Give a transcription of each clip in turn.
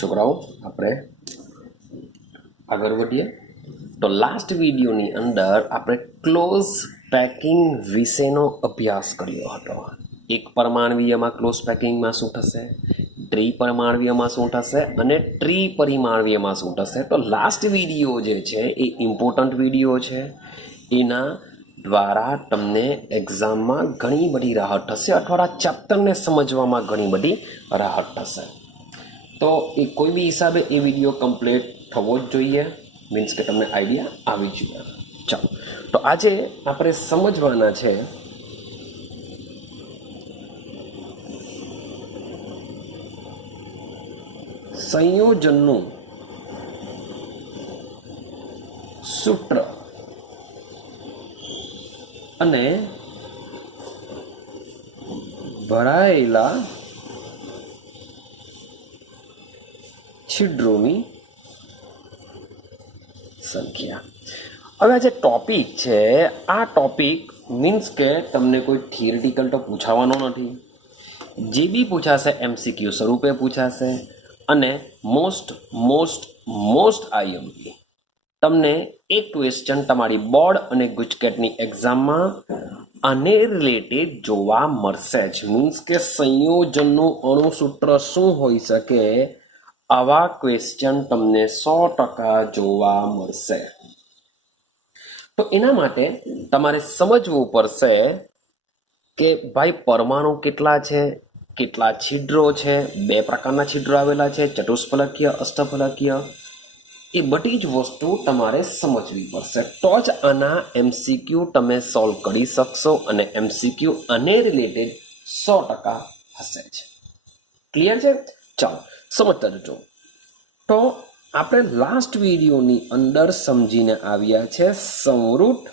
છોકરાઓ આપણે આગળ વધીએ તો લાસ્ટ વિડીયોની અંદર આપણે ક્લોઝ પેકિંગ વિશેનો અભ્યાસ કર્યો હતો. એક પરમાણવીયમાં ક્લોઝ પેકિંગમાં શું થશે, ત્રિપરમાણવીયમાં શું થશે અને ત્રિપરિમાણવીયમાં શું થશે. તો લાસ્ટ વિડીયો જે છે એ ઇમ્પોર્ટન્ટ વિડીયો છે. એના દ્વારા તમને એક્ઝામમાં ઘણી બધી રાહત થશે અથવા આ ચેપ્ટરને સમજવામાં ઘણી બધી રાહત થશે. તો એ કોઈ બી હિસાબે એ વિડીયો કમ્પ્લીટ થવો જ જોઈએ, મીન્સ કે તમને આઈડિયા આવી જોઈએ. ચાલો, તો આજે આપણે સમજવાના છે સંયોજનનું સૂત્ર અને ભરાયેલા છિદ્રોની સંખ્યા. હવે આ જે ટોપિક છે આ ટોપિક મીન્સ કે તમને કોઈ થિયરિટિકલ તો પૂછાવાનો નથી. જે બી પૂછાશે MCQ સ્વરૂપે પૂછાશે અને મોસ્ટ IMP તમને એક ક્વેશ્ચન તમારી બોર્ડ અને ગુજકેટની એક્ઝામમાં આને રિલેટેડ જોવા મળશે જ. મીન્સ કે સંયોજનનું અણુસૂત્ર શું હોઈ શકે, આવા ક્વેશ્ચન તમને 100% જોવા મળશે. તો એના માટે તમારે સમજવું પડશે કે ભાઈ પરમાણુ કેટલા છે, કેટલા છિદ્રો છે, 2 પ્રકારના છિદ્રો આવેલા છે, ચતુષ્ફલકીય, અષ્ટફલકીય. એ બધી જ વસ્તુ તમારે સમજવી પડશે. તો જ આના MCQ તમે સોલ્વ કરી શકશો અને MCQ આને રિલેટેડ 100% હશે જ. ક્લિયર છે? ચાલો સમજતા જજો. તો આપણે લાસ્ટ વિડીયોની અંદર સમજીને આવ્યા છે સંવૃત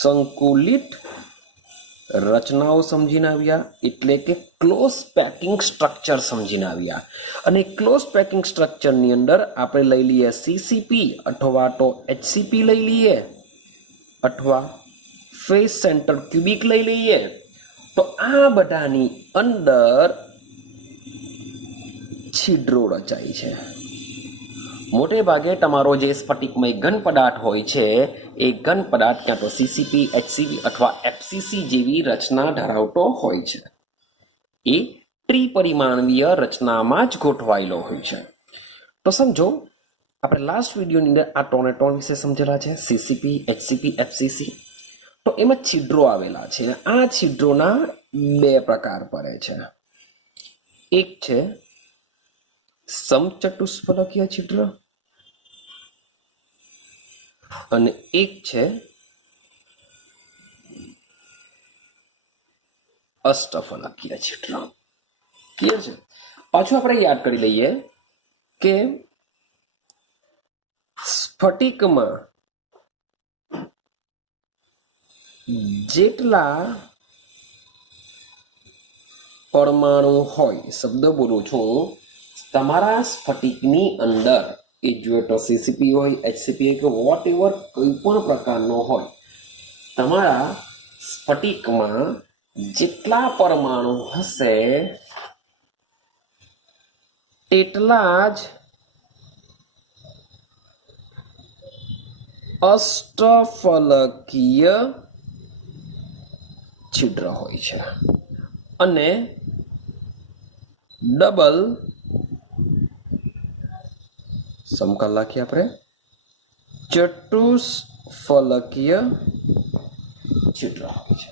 સંકુલિત રચનાઓ સમજીને આવ્યા, એટલે કે ક્લોઝ પેકિંગ સ્ટ્રક્ચર સમજીને આવ્યા. અને ક્લોઝ પેકિંગ સ્ટ્રક્ચરની અંદર આપણે લઈ લઈએ CCP અથવા તો HCP લઈ લઈએ અથવા ફેસ સેન્ટર ક્યુબિક લઈ લઈએ. તો આ બધાની અંદર છિદ્રો રચાય છે. મોટે ભાગે તમારો જે સ્ફટિકમય ઘન પદાર્થ હોય છે એ ઘન પદાર્થ ક્યાં તો CCP, HCP અથવા FCC જેવી રચના ધરાવતો હોય છે. એ ત્રિપરિમાણવીય રચનામાં જ ગોઠવાયેલો હોય છે. તો સમજો આપણે લાસ્ટ વિડીયોની અંદર આ 3 અને 3 વિશે સમજેલા છે, CCP, HCP, FCC. તો એમાં છિદ્રો આવેલા છે. આ છિદ્રોના 2 પ્રકાર પડે છે. એક છે સમચતુષ્ફલકીય છિદ્ર અને એક છે અષ્ટફલકીય છિદ્ર. ક્લિયર છે? પાછું આપણે યાદ કરી લઈએ કે સ્ફટિકમાં જેટલા પરમાણુ હોય, શબ્દ બોલું છું, તમારા સ્ફટિકની અંદર એ જોઈએ તો CCP હોય, HCP હોય કે વોટ એવર કોઈ પણ પ્રકારનો હોય, તમારા સ્ફટિકમાં જેટલા પરમાણુ હશે તેટલા જ અષ્ટફલકીય છિદ્ર હોય છે અને ડબલ સમકાલ લખીએ આપણે ચતુષ્ફલકીય છિદ્ર હોય છે.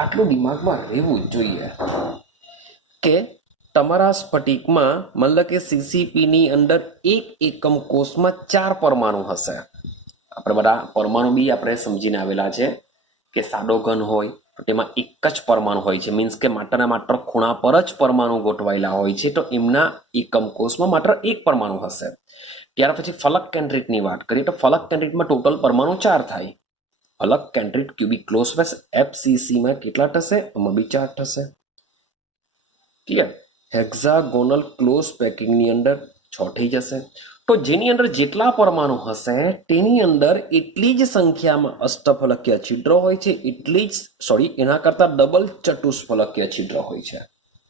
આટલું દિમાગમાં રહેવું જ જોઈએ કે તમારા સ્ફટિકમાં મતલબ કે CCP ની અંદર એક એકમ કોષમાં 4 પરમાણુ હશે. આપણે બધા પરમાણુ બી આપણે સમજીને આવેલા છે કે સાદો ઘન હોય તો તેમાં એક જ પરમાણુ હોય છે, મીન્સ કે માત્ર ને માત્ર ખૂણા પર જ પરમાણુ ગોઠવાયેલા હોય છે. તો એમના એકમ કોષમાં માત્ર એક પરમાણુ હશે. ત્યાર પછી ફલક કેન્દ્રિતની વાત કરીએ તો ફલક કેન્દ્રિતમાં ટોટલ પરમાણુ 4 થાય. ફલક કેન્દ્રિત ક્યુબિક ક્લોઝ સ્પેસ FCC માં કેટલા થશે? આમાં બી 4 થશે. ક્લિયર? હેક્ઝાગોનલ ક્લોઝ પેકિંગની અંદર 6 થઈ જશે. તો જેની અંદર જેટલા પરમાણુ હશે તેની અંદર એટલી જ સંખ્યામાં અષ્ટફલકીય છિદ્ર હોય છે, એટલી જ એના કરતા ડબલ ચતુષ્ફલકીય છિદ્ર હોય છે.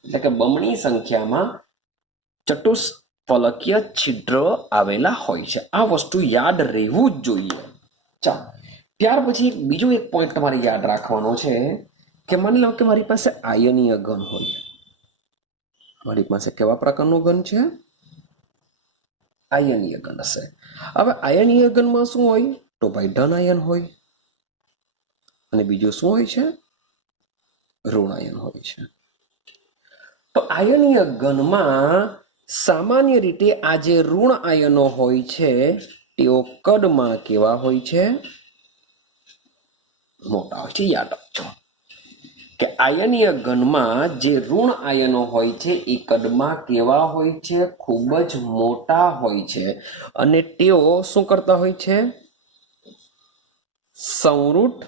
એટલે કે બમણી સંખ્યામાં ચતુષ્ફલકીય છિદ્ર આવેલા હોય છે. આ વસ્તુ યાદ રહેવું જ જોઈએ. ચાલો, ત્યાર પછી બીજો એક પોઈન્ટ તમારે યાદ રાખવાનો છે કે માની લો કે મારી પાસે આયનીય ઘન હોય. મારી પાસે કેવા પ્રકારનો ઘન છે? આયનીય ઘન હશે. હવે આયનીય ઘનમાં શું હોય? તો ભાઈ ધન આયન હોય અને બીજું શું હોય છે? ઋણ આયન હોય છે. તો આયનીય ઘનમાં સામાન્ય રીતે આ જે ઋણ આયનો હોય છે તેઓ કદમાં કેવા હોય છે? મોટા હોય છે. યાદ રાખજો કે આયનીય ઘનમાં જે ઋણ આયનો હોય છે એ કદમાં કેવા હોય છે? ખૂબ જ મોટા હોય છે. અને તેઓ શું કરતા હોય છે? સંવૃત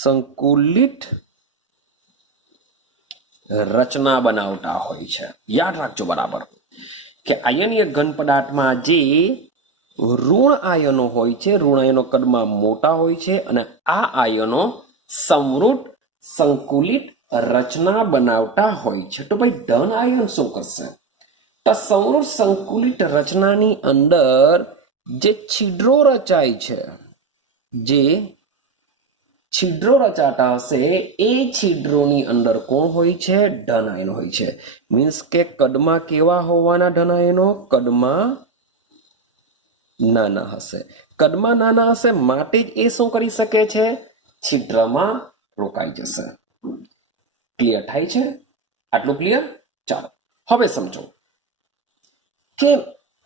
સંકુલિત રચના બનાવતા હોય છે. યાદ રાખજો બરાબર કે આયનીય ઘન પદાર્થમાં જે ઋણ આયનો હોય છે, ઋણ આયનો કદમાં મોટા હોય છે અને આ આયનો સમૃદ્ધ સંકુલિત રચના બનાવતા હોય છે. તો ભાઈ ધન આયન શું કરશે? તો સમૃદ્ધ સંકુલિત રચનાની અંદર જે છિદ્રો રચાય છે, જે છિદ્રો રચાતા હશે એ છિદ્રોની અંદર કોણ હોય છે? ધન આયન હોય છે. મીન્સ કે કદમાં કેવા હોવાના ધન આયનો? કદમાં નાના હશે. કદમાં નાના હશે માટે જ એ શું કરી શકે છે? છિદ્રમાં રોકાઈ જશે. ક્લિયર થાય છે? આટલું ક્લિયર? ચાલો હવે સમજો કે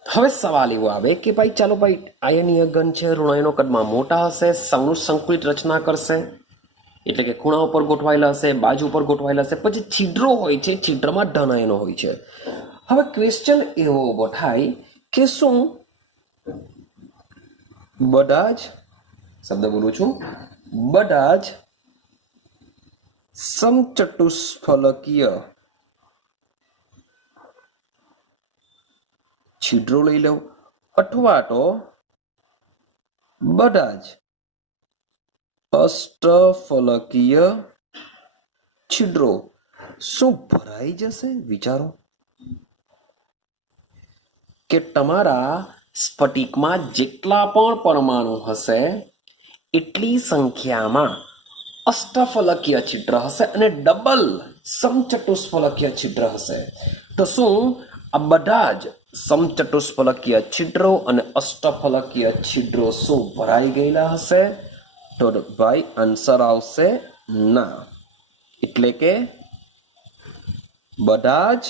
હવે સવાલ એવો આવે કે ભાઈ ચાલો ભાઈ આયનીય ઘન છે, ઋણ આયનો કદમાં મોટા હશે, સમૃદ્ધ સંકુલિત રચના કરશે એટલે કે ખૂણા ઉપર ગોઠવાયેલા હશે, બાજુ ઉપર ગોઠવાયેલા હશે, પછી છિદ્રો હોય છે, છિદ્રમાં ધન આયનો હોય છે. હવે ક્વેશ્ચન એવો ઉભો થાય કે શું બધા જ શબ્દ બોલું છું, બધા જ સમચતુષ્ફલકીય છિદ્રો લઈ લો અથવા તો બધા જ અષ્ટફલકીય છિદ્રો શું ભરાઈ જશે? વિચારો કે તમારા સ્ફટિકમાં જેટલા પણ પરમાણુ હશે એટલી સંખ્યામાં અષ્ટફલકીય છિદ્ર હશે અને ડબલ સમચતુષ્ફલકીય છિદ્ર હશે. તો શું આ બધા જ સમચતુષ્ફલકીય છિદ્રો અને અષ્ટફલકીય છિદ્રો શું ભરાઈ ગયેલા હશે? તો ભાઈ આન્સર આવશે ના. એટલે કે બધા જ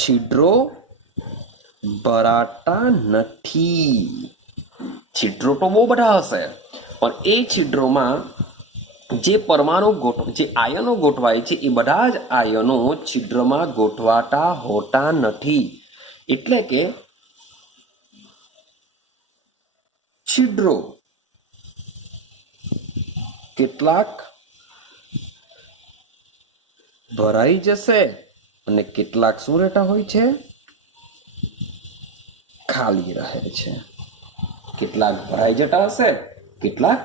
છિદ્રો ભરાતા નથી. છિદ્રો તો બહુ બધા હશે પણ એ છિદ્રોમાં જે પરમાણુ જે આયનો ગોઠવાય છે એ બધા જ આયનો છિદ્રમાં ગોઠવાતા હોતા નથી. એટલે કે છિદ્રો કેટલાક ભરાઈ જશે અને કેટલાક શું રહેતા હોય છે? ખાલી રહે છે. કેટલાક ભરાઈ જતા હશે, કેટલાક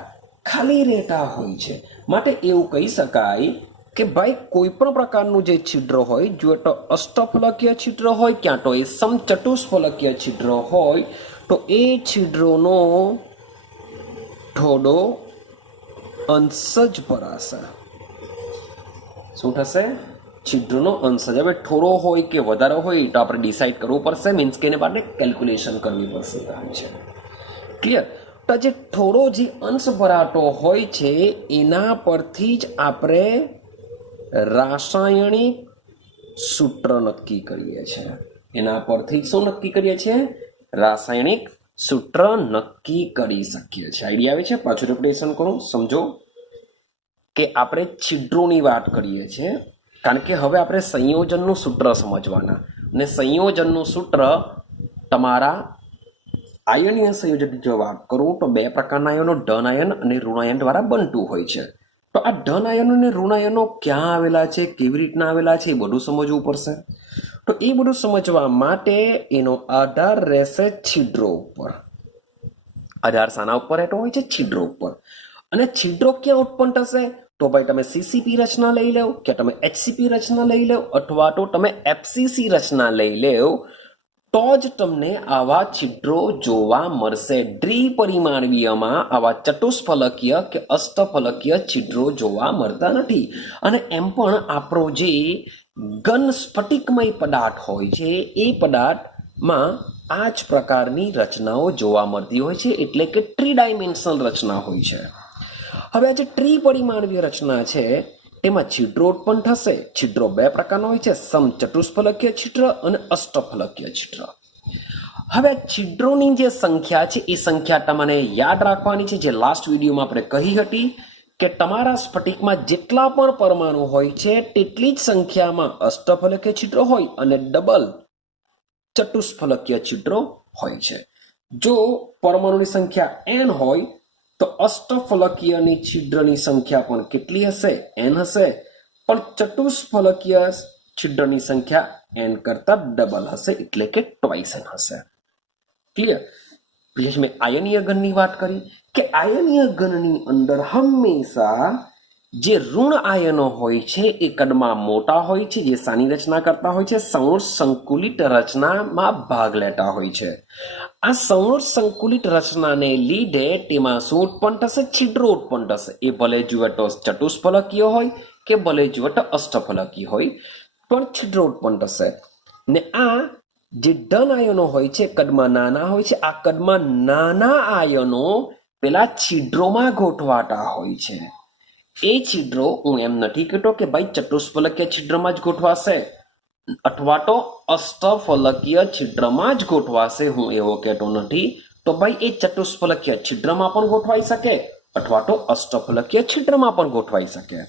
ખાલી રહેતા હોય છે. માટે એવું કહી શકાય કે ભાઈ કોઈ પણ પ્રકારનું જે છિદ્ર હોય, જો તો અષ્ટફલકીય છિદ્ર હોય ક્યાં તો એ સમચતુષ્ફલકીય છિદ્ર હોય, તો એ છિદ્રોનો થોડો અંશ જ ભરાશે. શું થશે? છિદ્રનો અંશ જ. હવે થોડો હોય કે વધારે હોય તો આપણે ડિસાઈડ કરવું પડશે. મીન્સ કે એને માટે કેલ્ક્યુલેશન કરવી પડશે છે. ક્લિયર? તો જે થોડો જે અંશ ભરાતો હોય છે એના પરથી જ આપણે રાસાયણિક સૂત્ર નક્કી કરીએ છીએ. એના પરથી શું નક્કી કરીએ છીએ? રાસાયણિક સૂત્ર નક્કી કરી શકીએ છીએ. આઈડિયા આવે છે? પાછું રિપીટેશન કરું, સમજો કે આપણે છિદ્રોની વાત કરીએ છીએ કારણ કે હવે આપણે સંયોજનનું સૂત્ર સમજવાના અને સંયોજનનું સૂત્ર તમારા આયનીય સંયોજનની જો વાત કરું તો બે પ્રકારના આયનો ધન આયન અને ઋણ આયન દ્વારા બનતું હોય છે. તો આ ધન આયનો અને ઋણ આયનો ક્યાં આવેલા છે, કેવી રીતના આવેલા છે એ બધું સમજવું પડશે. તો એ બધું સમજવા માટે એનો આધાર રહેશે છિદ્રો ઉપર. આધાર શાના ઉપર રહેતો હોય છે? છિદ્રો ઉપર. અને છિદ્રો ક્યાં ઉત્પન્ન થશે? तो भाई तमे सीसीपी रचना लई लो के तमे एचसीपी रचना लई लो अथवा तो तमे एफसीसी रचना लई लो तो ज तमने आवा छिद्रो जोवा मळशे। द्विपरिमाणीयमां आवा चतुष्फलकीय के अष्टफलकीय छिद्रो जोवा मळता नथी। अने एम पण आपणो जे घन स्फटिकमय पदार्थ होय छे ए पदार्थमां आ ज प्रकारनी रचनाओ जोवा मळती होय छे, એટલે કે थ्री डायमेन्शनल रचना होय छे। હવે આ જે ત્રિપરિમાણીય રચના છે એમાં છિદ્રો ઉત્પન્ન થશે। છિદ્રો બે પ્રકારના હોય છે, સમચતુષ્ફલકીય છિદ્ર અને અષ્ટફલકીય છિદ્ર। હવે છિદ્રોની જે સંખ્યા છે એ સંખ્યા તમારે યાદ રાખવાની છે, જે લાસ્ટ વિડીયોમાં આપણે કહી હતી કે તમારા સ્ફટિકમાં જેટલા પણ પરમાણુ હોય છે તેટલી જ સંખ્યામાં અષ્ટફલકીય છિદ્રો હોય અને ડબલ ચતુષ્ફલકીય છિદ્રો હોય છે। જો પરમાણુની સંખ્યા n હોય तो अष्टफलकीय छिद्र संख्या पण केटली हशे? n हशे, पण चतुष्फलकीय छिद्र संख्या n करता डबल हशे, एटले के ट्वाइस n हशे। क्लियर? પછી મેં આયનીય ઘનની વાત કરી કે આયનીય ઘનની અંદર હંમેશા જે ઋણ આયનો હોય છે એ કદમાં મોટા હોય છે, જે સાની રચના કરતા હોય છે, સૌર સંકુલિત રચનામાં ભાગ લેતા હોય છે। આ સૌર સંકુલિત રચનાને લીધે તેમાં શું ઉત્પન્ન થશે? છિદ્રો ઉત્પન્ન થશે। એ ભલે જુએ તો ચતુષ્ફલકીય હોય કે ભલે જુએ તો અષ્ટફલકીય હોય, પણ છિદ્રો ઉત્પન્ન થશે। ને આ જે ધન આયનો હોય છે કદમાં નાના હોય છે, આ કદમાં નાના આયનો પેલા છિદ્રોમાં ગોઠવાતા હોય છે। એ છિદ્રો હું એમ નથી કહેતો કે ભાઈ ચતુષ્ફલકીય છિદ્રમાં જ ગોઠવાશે अथवा तो अष्टफलकीय छिद्रमा ज गोठवाशे, हूँ एवो कहेतो नथी। तो भाई ए चतुष्फलकीय छिद्रमा पण गोठवाई सके अथवा तो अष्टफलकीय छिद्रमा पण गोठवाई सके।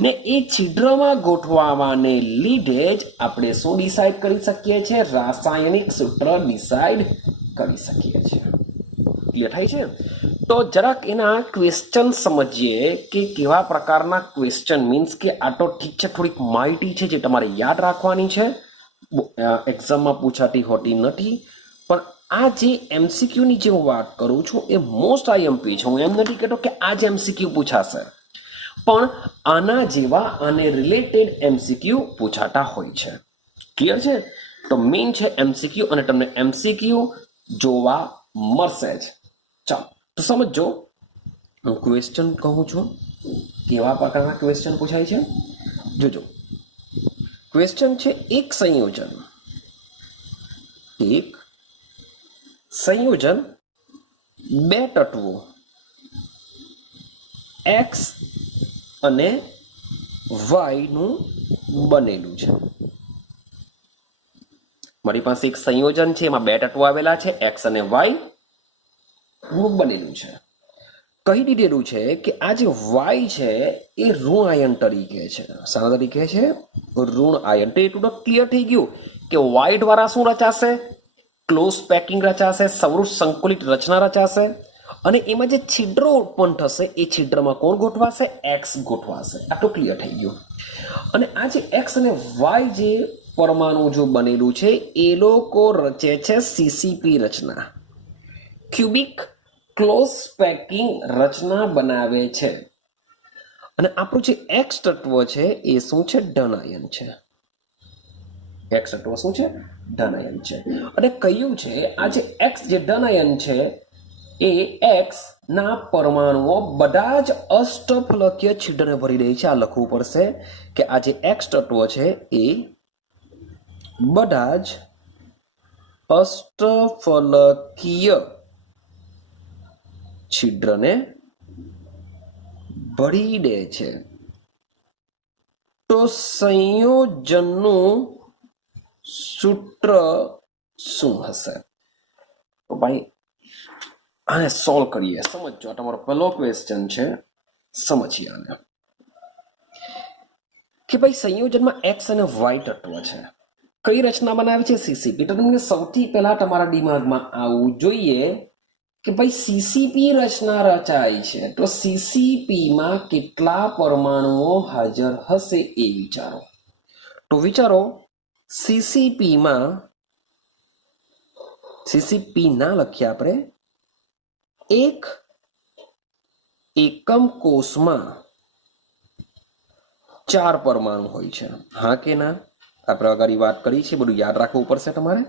ने ए छिद्रमा गोठवावाने लीधे ज आपणे शुं डिसाइड करी सकीए छे? रासायनिक सूत्र डिसाइड करी सकीए छे। क्लियर थाय छे? तो जराक एना क्वेश्चन समझिए कि केवा प्रकारना क्वेश्चन, मीन्स के आ तो ठीक छे थोड़ीक माहिती छे जे तमारे याद राखवानी छे, एक्जाम में पूछाती होती नथी, पण आ जे एमसीक्यू नी जे हुं वात करूं छुं ए मोस्ट आईएमपी छे। हुं एम नथी कहेतो के आ ज एमसीक्यू पूछाशे, पण आना जेवा आने रिलेटेड एमसीक्यू पूछाता होय छे। क्लियर छे? तो मेन छे एमसीक्यू अने तमने एमसीक्यू जोवा मळशे ज। चलो तो समझो, हूँ क्वेश्चन कहूँ छूँ केवा प्रकारना क्वेश्चन पूछाय छे। जोजो क्वेश्चन छे एक संयोजन बे तत्वो एक्स अने वाय नु बनेलू छे। मारी पासे एक संयोजन छे, एमां बे तत्वो आवेला छे, एक्स अने वाय बनेलू छे। कही दीधेलू छे कि आ जे वाय छे ए ऋण आयन तरीके छे। शाना तरीके छे? ऋण आयन। तो एटલું क्लियर थई गयुं कि वाय द्वारा शुं रचाशे? क्लोज पेकिंग रचाशे, सौर संकुलित रचना रचाशे, अने एमां जे छिद्रो उत्पन्न थशे ए छिद्रमा कोण गोठवाशे? एक्स गोठवाशे। आटલું क्लियर थई गयुं। अने आ जे एक्स अने वाय जे परमाणु जो बनेलू छे ए लोको रचे छे सीसीपी रचना, क्यूबिक क्लोज पेकिंग रचना बनावे छे। अने आपणुं जे एक्स तत्व छे ए शुं छे? धन आयन छे। एक्स तत्व शुं छे? धन आयन छे। अने कह्युं छे आ जे एक्स जे धन आयन छे ए एक्स ना परमाणुओ बधा ज अष्टफलकीय छिद्रने भरी दे छे। आ लखવું પડશે કે आ जे एक्स तत्व छे ए बधा ज अष्टफलकीय छिद्र ने भरी दे छे। तो संयोजनનું सूत्र શું હશે? તો ભાઈ આને સોલ્વ કરીએ। સમજો, આ તમારો પહેલો ક્વેશ્ચન છે, સમજીએ આને કે ભાઈ સંયોજનમાં x અને y તત્વ છે, કઈ રચના બનાવે છે? સીસીપી। તો તમને સૌથી પહેલા તમારા દિમાગમાં આવવું જોઈએ કે ભાઈ સીસીપી રચના રચાય છે તો સીસીપી માં કેટલા પરમાણુઓ હાજર હશે એ વિચારો। તો વિચારો સીસીપી માં, સીસીપી ના લખીએ આપણે, એક એકમ કોષમાં 4 પરમાણુ હોય છે, હા કે ના? આપણે અગાડી વાત કરી છે, બધું યાદ રાખવું પડશે તમારે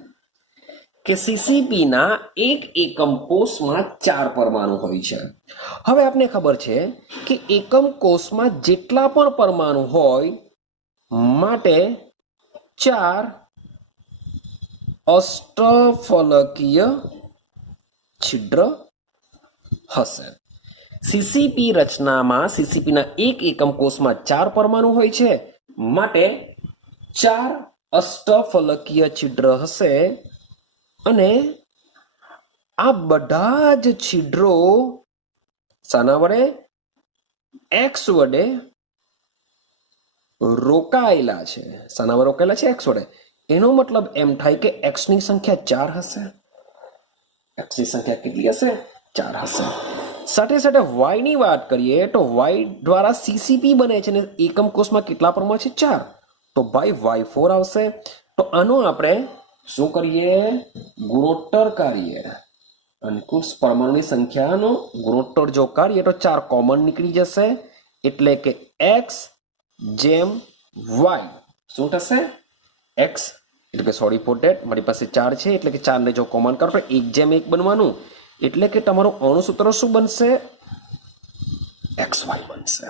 કે સીસીપી ના એક એકમ કોષમાં 4 પરમાણુ હોય છે. હવે આપને ખબર છે કે એકમ કોષમાં જેટલા પણ પરમાણુ હોય માટે 4 અષ્ટફલકીય છિદ્ર હશે. સીસીપી રચનામાં સીસીપીના એક એકમ કોષમાં 4 પરમાણુ હોય છે માટે 4 અષ્ટફલકીય છિદ્ર હશે અને આ બધા જ છિદ્રો શાના વડે? એક્સ વડે રોકાયેલા છે. શાના વડે રોકાયેલા છે? એક્સ વડે. એનો મતલબ એમ થાય કે એક્સની સંખ્યા 4 હશે. એક્સની સંખ્યા કેટલી હશે? 4 હશે. સાથે સાથે વાયની વાત કરીએ તો વાય દ્વારા સીસીપી બને છે અને એકમ કોષમાં કેટલા પરમાણુ છે? 4. તો ભાઈ y4 આવશે. તો આનો આપણે શું કરીએ? ગુણોત્તર કાઢીએ. અંકુશ પરમાણુની સંખ્યાનો ગુણોત્તર જો કાઢીએ તો 4 કોમન નીકળી જશે, એટલે કે x જેમ y શું થશે? x એટલે કે સોરી ફોર ધેટ, મારી પાસે 4 છે એટલે કે 4 ને જો કોમન કરો તો 1:1 બનવાનું, એટલે કે તમારું અણુસૂત્ર શું બનશે? xy બનશે.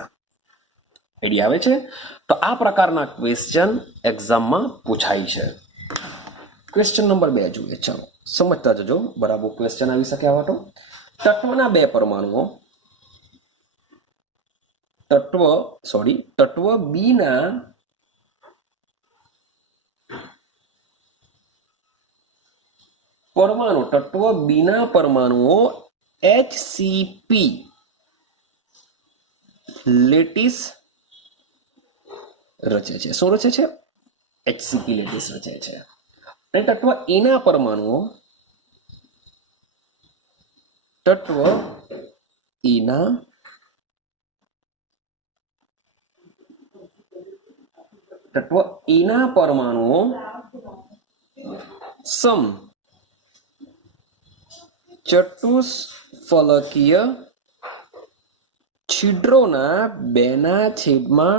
આઈડિયા આવે છે? તો આ પ્રકારના ક્વેશ્ચન એક્ઝામમાં પૂછાય છે. ક્વેશ્ચન નંબર 2 જોઈએ. ચાલો સમજતા જજો, બરાબર ક્વેશ્ચન આવી શકે આવા તો. તત્વના 2 પરમાણુઓ તત્વ બી ના પરમાણુઓ HCP લેટીસ રચે છે. શું રચે છે? HCP લેટીસ રચે છે. અને તત્વ એના પરમાણુઓ સમ ચતુષ્ફલકીય છિદ્રોના 2/3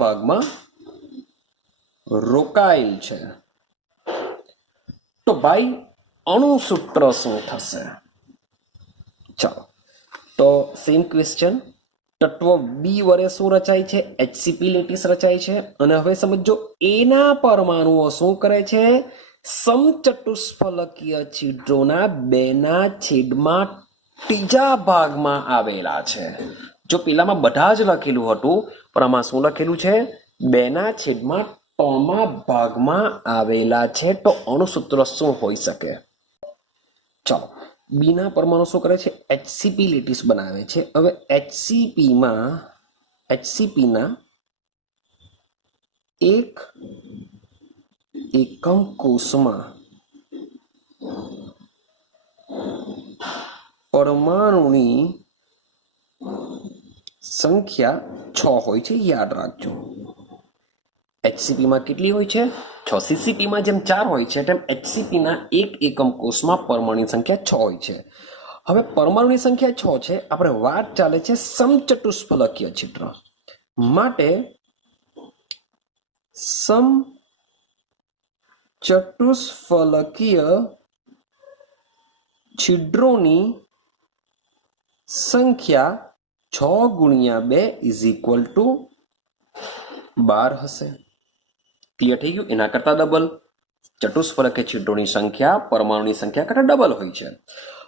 ભાગમાં રોકાયેલ છે. તો ભાઈ અણુસૂત્ર શું થશે? ચાલો તો સેમ ક્વેશ્ચન. તત્વ બી વડે શું રચાય છે? HCP લેટીસ રચાય છે. અને હવે સમજો એના પરમાણુઓ શું કરે છે? સમચતુષ્ફલકીય છિદ્રોના 2/3 ભાગમાં આવેલા છે. જો પેલામાં બધા જ લખેલું હતું પણ આમાં શું લખેલું છે? 2/3 ભાગમાં આવેલા છે. તો અણુસૂત્ર શું હોઈ શકે? ચાલો, બીના પરમાણુ શું કરે છે? HCP લેટીસ બનાવે છે. હવે HCPના એક એકમ કોષમાં પરમાણુની સંખ્યા 6 હોય છે. યાદ રાખજો. HCPમાં કેટલી હોય છે? 6. CCPમાં જેમ 4 હોય છે તેમ HCPના એક એકમ કોષમાં પરમાણુની સંખ્યા 6 હોય છે. હવે પરમાણુની સંખ્યા 6 છે, આપણે વાત ચાલે છે સમચતુષ્ફલકીય છિદ્ર માટે. સમચતુષ્ફલકીય છિદ્રોની સંખ્યા 6 × 2 = 12 હશે. ક્લિયર થઈ ગયું? એના કરતા ડબલ. ચતુષ્ફલકીય છિદ્રોની સંખ્યા પરમાણુની સંખ્યા કરતા ડબલ હોય છે.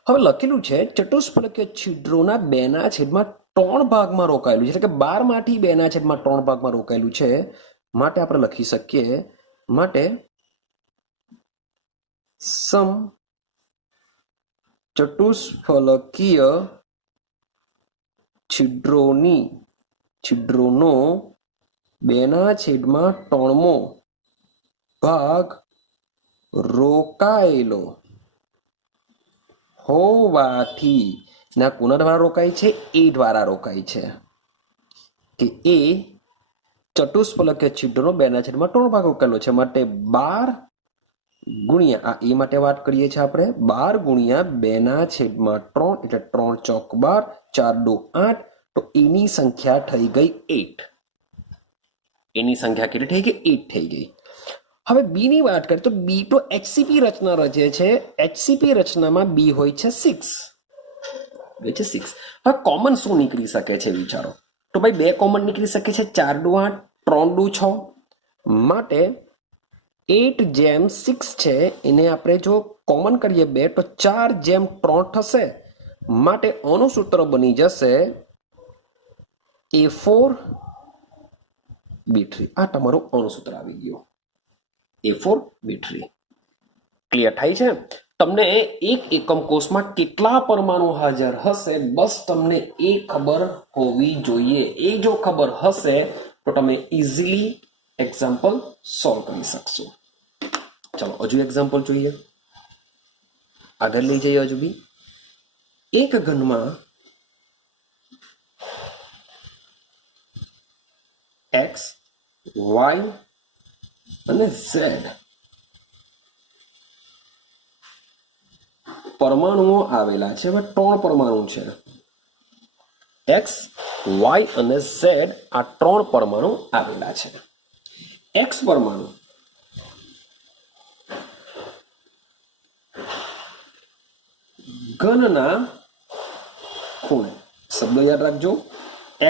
હવે લખેલું છે ચતુષ્ફલકીય છિદ્રોના 2/3 ભાગમાં રોકાયેલું છે, એટલે કે 12 માંથી 2/3 ભાગમાં રોકાયેલું છે. માટે આપણે લખી શકીએ, માટે સમ ચતુષ્ફલકીય છિદ્રોનો 2/3 ભાગ રોકાયેલો હોવાથી ના કોના દ્વારા રોકાય છે? એ દ્વારા રોકાય છે કે એ ચતુષ્ફલકીય છિદ્રનો 2/3 ભાગ રોકાયેલો છે. માટે 12 ગુણ્યા આ એ માટે વાત કરીએ છીએ આપણે 12 ગુણ્યા 2/3 એટલે 3 ચોક 12 4 દુ 8 તો એની સંખ્યા થઈ ગઈ 8 એની સંખ્યા કેટલી થઈ ગઈ 8 થઈ ગઈ હવે બી ની વાત કરીએ તો બી તો એચસીપી રચના રચે છે એચસીપી રચનામાં બી હોય છે 6 હવે કોમન શું નીકળી શકે છે વિચારો તો ભાઈ બે કોમન નીકળી શકે છે 4 દુ 8 3 દુ 6 માટે 8/6 છે એને આપણે જો કોમન કરીએ બે તો 4/3 થશે માટે આનું સૂત્ર બની જશે A4 B3 આ તમારું આનું સૂત્ર આવી ગયું A4 B3 ક્લિયર થાય છે તમને એક એકમ કોષમાં કેટલા પરમાણુ હાજર હશે બસ તમને એ ખબર હોવી જોઈએ એ જો ખબર હશે તો તમે ઇઝીલી એક્ઝામ્પલ સોલ્વ કરી શકશો ચલો હજુ એક્ઝામ્પલ જોઈએ આગળ લઈ જઈએ હજુ બી એક ઘનમાં x y અને z પરમાણુઓ આવેલા છે હવે 3 પરમાણુ છે x y અને z આ 3 પરમાણુ આવેલા છે x પરમાણુ ઘનના ખૂણે શબ્દ યાદ રાખજો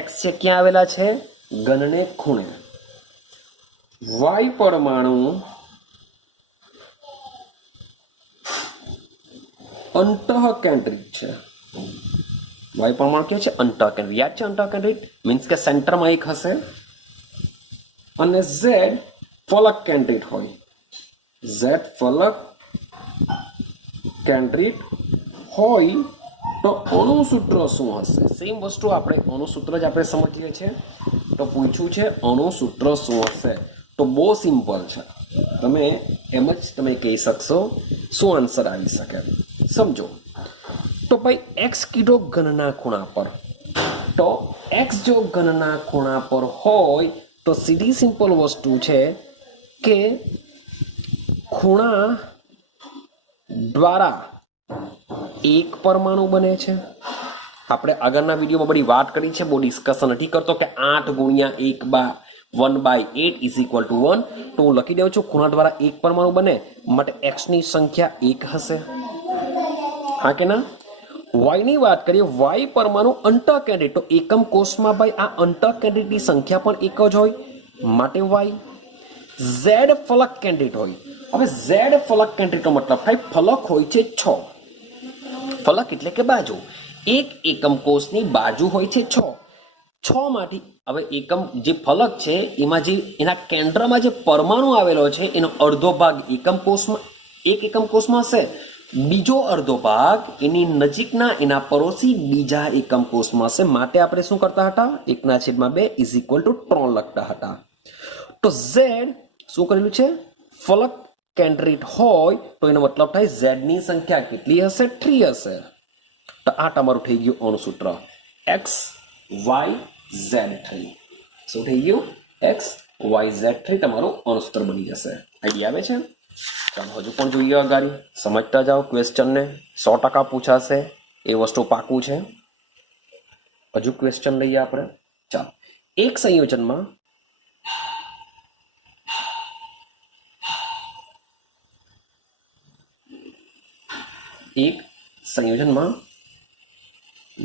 x છે ક્યાં આવેલા છે ઘનને ખૂણે y પરમાણુ અંતઃકેન્દ્રિત છે y પરમાણુ કે છે અંતઃકેન્દ્રિત યાદ છે અંતઃકેન્દ્રિત મીન્સ કે સેન્ટરમાં એક હશે અને z ફલક કેન્દ્રિત હોય z ફલક કેન્દ્રિત હોય તો અણુ સૂત્ર શું હશે સેમ વસ્તુ આપણે અણુ સૂત્ર જ આપણે સમજીએ છીએ તો પૂછ્યું છે અણુ સૂત્ર શું હશે તો બહુ સિમ્પલ છે તમે એમ જ તમે કહી શકશો શું આન્સર આવી શકે સમજો તો ભાઈ x કીધો ઘનના ખૂણા પર તો x જો ઘનના ખૂણા પર હોય તો સીધી સિમ્પલ વસ્તુ છે કે ખૂણા દ્વારા એક પરમાણુ બને છે આપણે આગળના વિડીયોમાં બધી વાત કરી છે બહુ ડિસ્કશન નથી કરતો કે 8 ગુણ્યા 1/8 ઇઝ ઇક્વલ ટુ 1 તો હું લખી દઉં છું ખૂણા દ્વારા એક પરમાણુ બને માટે x ની સંખ્યા 1 હશે હા કે ના y ની વાત કરીએ y પરમાણુ અંતઃકેન્દ્રિત તો એકમ કોષમાં ભાઈ આ અંતઃકેન્દ્રિતની સંખ્યા પણ એક જ હોય માટે y z ફલક કેન્દ્રિત હોય હવે z ફલક કેન્દ્રિતનો મતલબ થાય ફલક હોય છે 6 ફલક એટલે કે બાજુ એક એકમ કોષની બાજુ હોય છે 6 માંથી હવે એકમ જે ફલક છે એમાં જે એના કેન્દ્રમાં જે પરમાણુ આવેલો છે એનો અડધો ભાગ એકમ કોષમાં એક એકમ કોષમાં હશે બીજો અડધો ભાગ એની નજીકના એના પડોશી બીજા એકમ કોષમાં હશે માટે આપણે શું કરતા હતા 1/2 ઇઝ ઇક્વલ ટુ 3 લખતા હતા તો z શું કરેલું છે ફલક કેન્દ્રિત હોય તો એનો મતલબ થાય z ની સંખ્યા કેટલી હશે 3 હશે તો આ તમારું થઈ ગયું અણુ સૂત્ર x y z3 શું થઈ ગયું x y z3 તમારું અણુ સૂત્ર બની જશે આઈડિયા આવે છે ચાલો હજુ પણ જોઈએ અગાડી સમજતા જાઓ ક્વેશ્ચનને 100% પૂછાશે એ વસ્તુ પાકું છે હજુ ક્વેશ્ચન લઈએ આપણે ચાલો એક સંયોજનમાં એક સંયોજનમાં y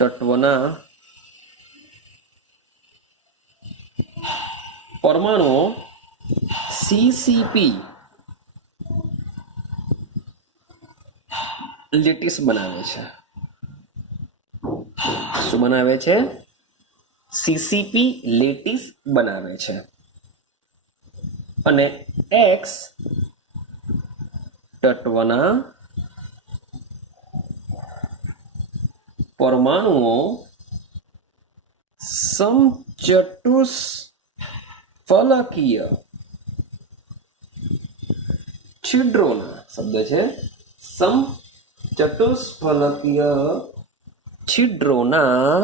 તત્વના પરમાણુઓ CCP લેટિસ બનાવે છે શું બનાવે છે CCP લેટિસ બનાવે છે અને x તત્વના પરમાણુઓ સમચતુષ્ફલકીય છિદ્રોના શબ્દ છે સમચતુષ્ફલકીય છિદ્રોના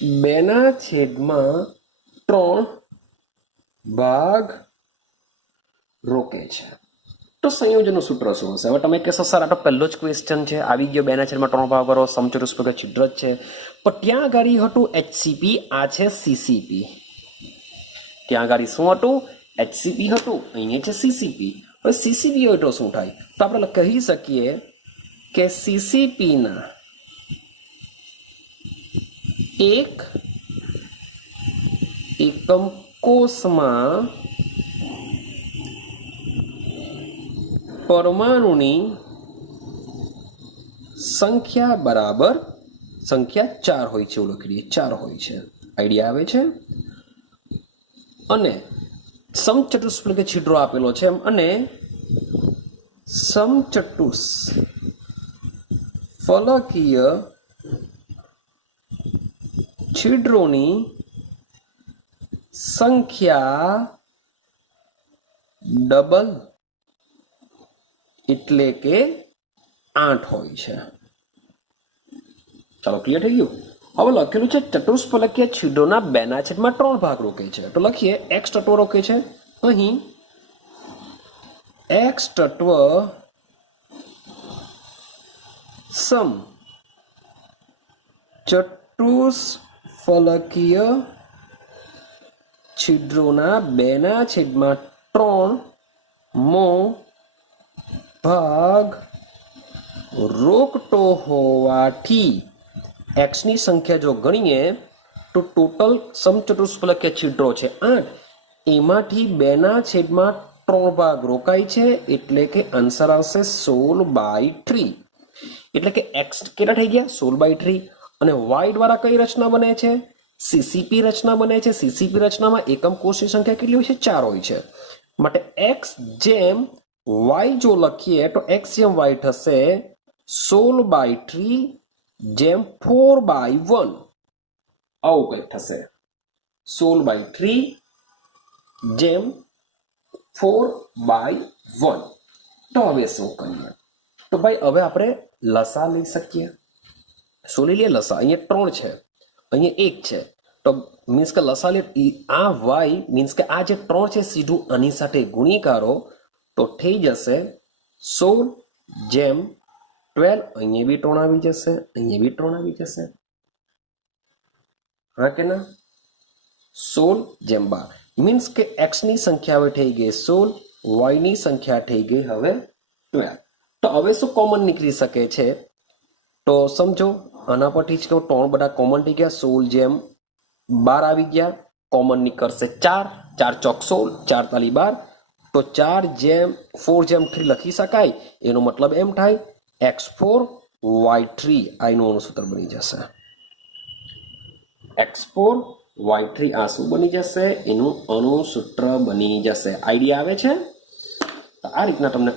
2/3 3 ભાગ રોકે છે. તો સંયોજનનું સૂત્ર શું હશે? હવે તમે કહેશો સર આ તો પહેલો જ ક્વેશ્ચન છે, આવી ગયો 2/3 ભાગ કરો, સમચતુષ્ફલક છિદ્ર જ છે. પણ ત્યાં આગળ હતું HCP, આ છે CCP. ત્યાં આગળ શું હતું? HCP હતું, અહીંયા છે CCP. હવે CCP હોય તો શું થાય? તો આપણે કહી શકીએ કે CCP ના એક એકમ કોષમાં પરમાણુની સંખ્યા બરાબર સંખ્યા 4 હોય છે, એવું લખી દઈએ 4 હોય છે. આઈડિયા આવે છે? અને સમચતુષ્ફલક છિદ્રો આપેલો છે અને સમચતુષ્ફલકીય છિદ્રોની સંખ્યા ડબલ એટલે કે 8 હોય છે. ચાલો, ક્લિયર થઈ ગયું? હવે લખેલું છે ચતુષ્ફલકીય છિદ્રોના 2/3 ભાગ રોકે છે. તો લખીએ x તત્વ રોકે છે. અહીં x તત્વ સમ ચતુષ્ફલકીય છિદ્રોના 2/3 મો ભાગ રોકતો હોવાથી x ની સંખ્યા જો ગણીએ તો ટોટલ સમચતુષ્ફલકીય છિદ્રો છે 8, એમાંથી 2/3 ભાગ રોકાય છે, એટલે કે આન્સર આવશે 16/3. એટલે કે x કેટલા થઈ ગયા? 16/3. અને y દ્વારા કઈ રચના બને છે? CCP રચના બને છે. CCP રચનામાં એકમ કોષની સંખ્યા કેટલી હોય છે? 4 હોય છે. માટે x જેમ y જો લખીએ તો x જેમ y થશે 16/3 જેમ 4/1. આવું કંઈક થશે. 16/3 જેમ 4/1. તો હવે શું કરીએ? તો ભાઈ હવે આપણે લસા લઈ શકીએ. શું લઈ લઈએ? લસા. અહીંયા 3 છે, અહીંયા 1 છે. તો મીન્સ કે લસા લે આ y મીન્સ કે આ જે 3 છે સીધું આની સાથે ગુણીકારો તો થઈ જશે 16 જેમ 12. અહીંયા બી 3 આવી જશે, અહીંયા બી 3 આવી જશે. હા કે ના? 16 જેમ 12 મીન્સ કે x ની સંખ્યા હવે થઈ ગઈ 16, y ની સંખ્યા થઈ ગઈ હવે 12. તો હવે શું કોમન નીકળી શકે છે? તો સમજો આના પરથી જ કહું, 3 બધા કોમન થઈ ગયા. 16 જેમ 12 આવી ગયા. કોમન નીકળશે 4, 4 ચોક 16, 4 તાલી 12. તો 4 જેમ 4 જેમ 3 લખી શકાય. એનો મતલબ એમ થાય x4 y3 આ એનું અણુસૂત્ર બની જશે. x4 y3 આ શું બની જશે? એનું અણુસૂત્ર બની જશે. આઈડિયા આવે છે? તો આ રીતના તમને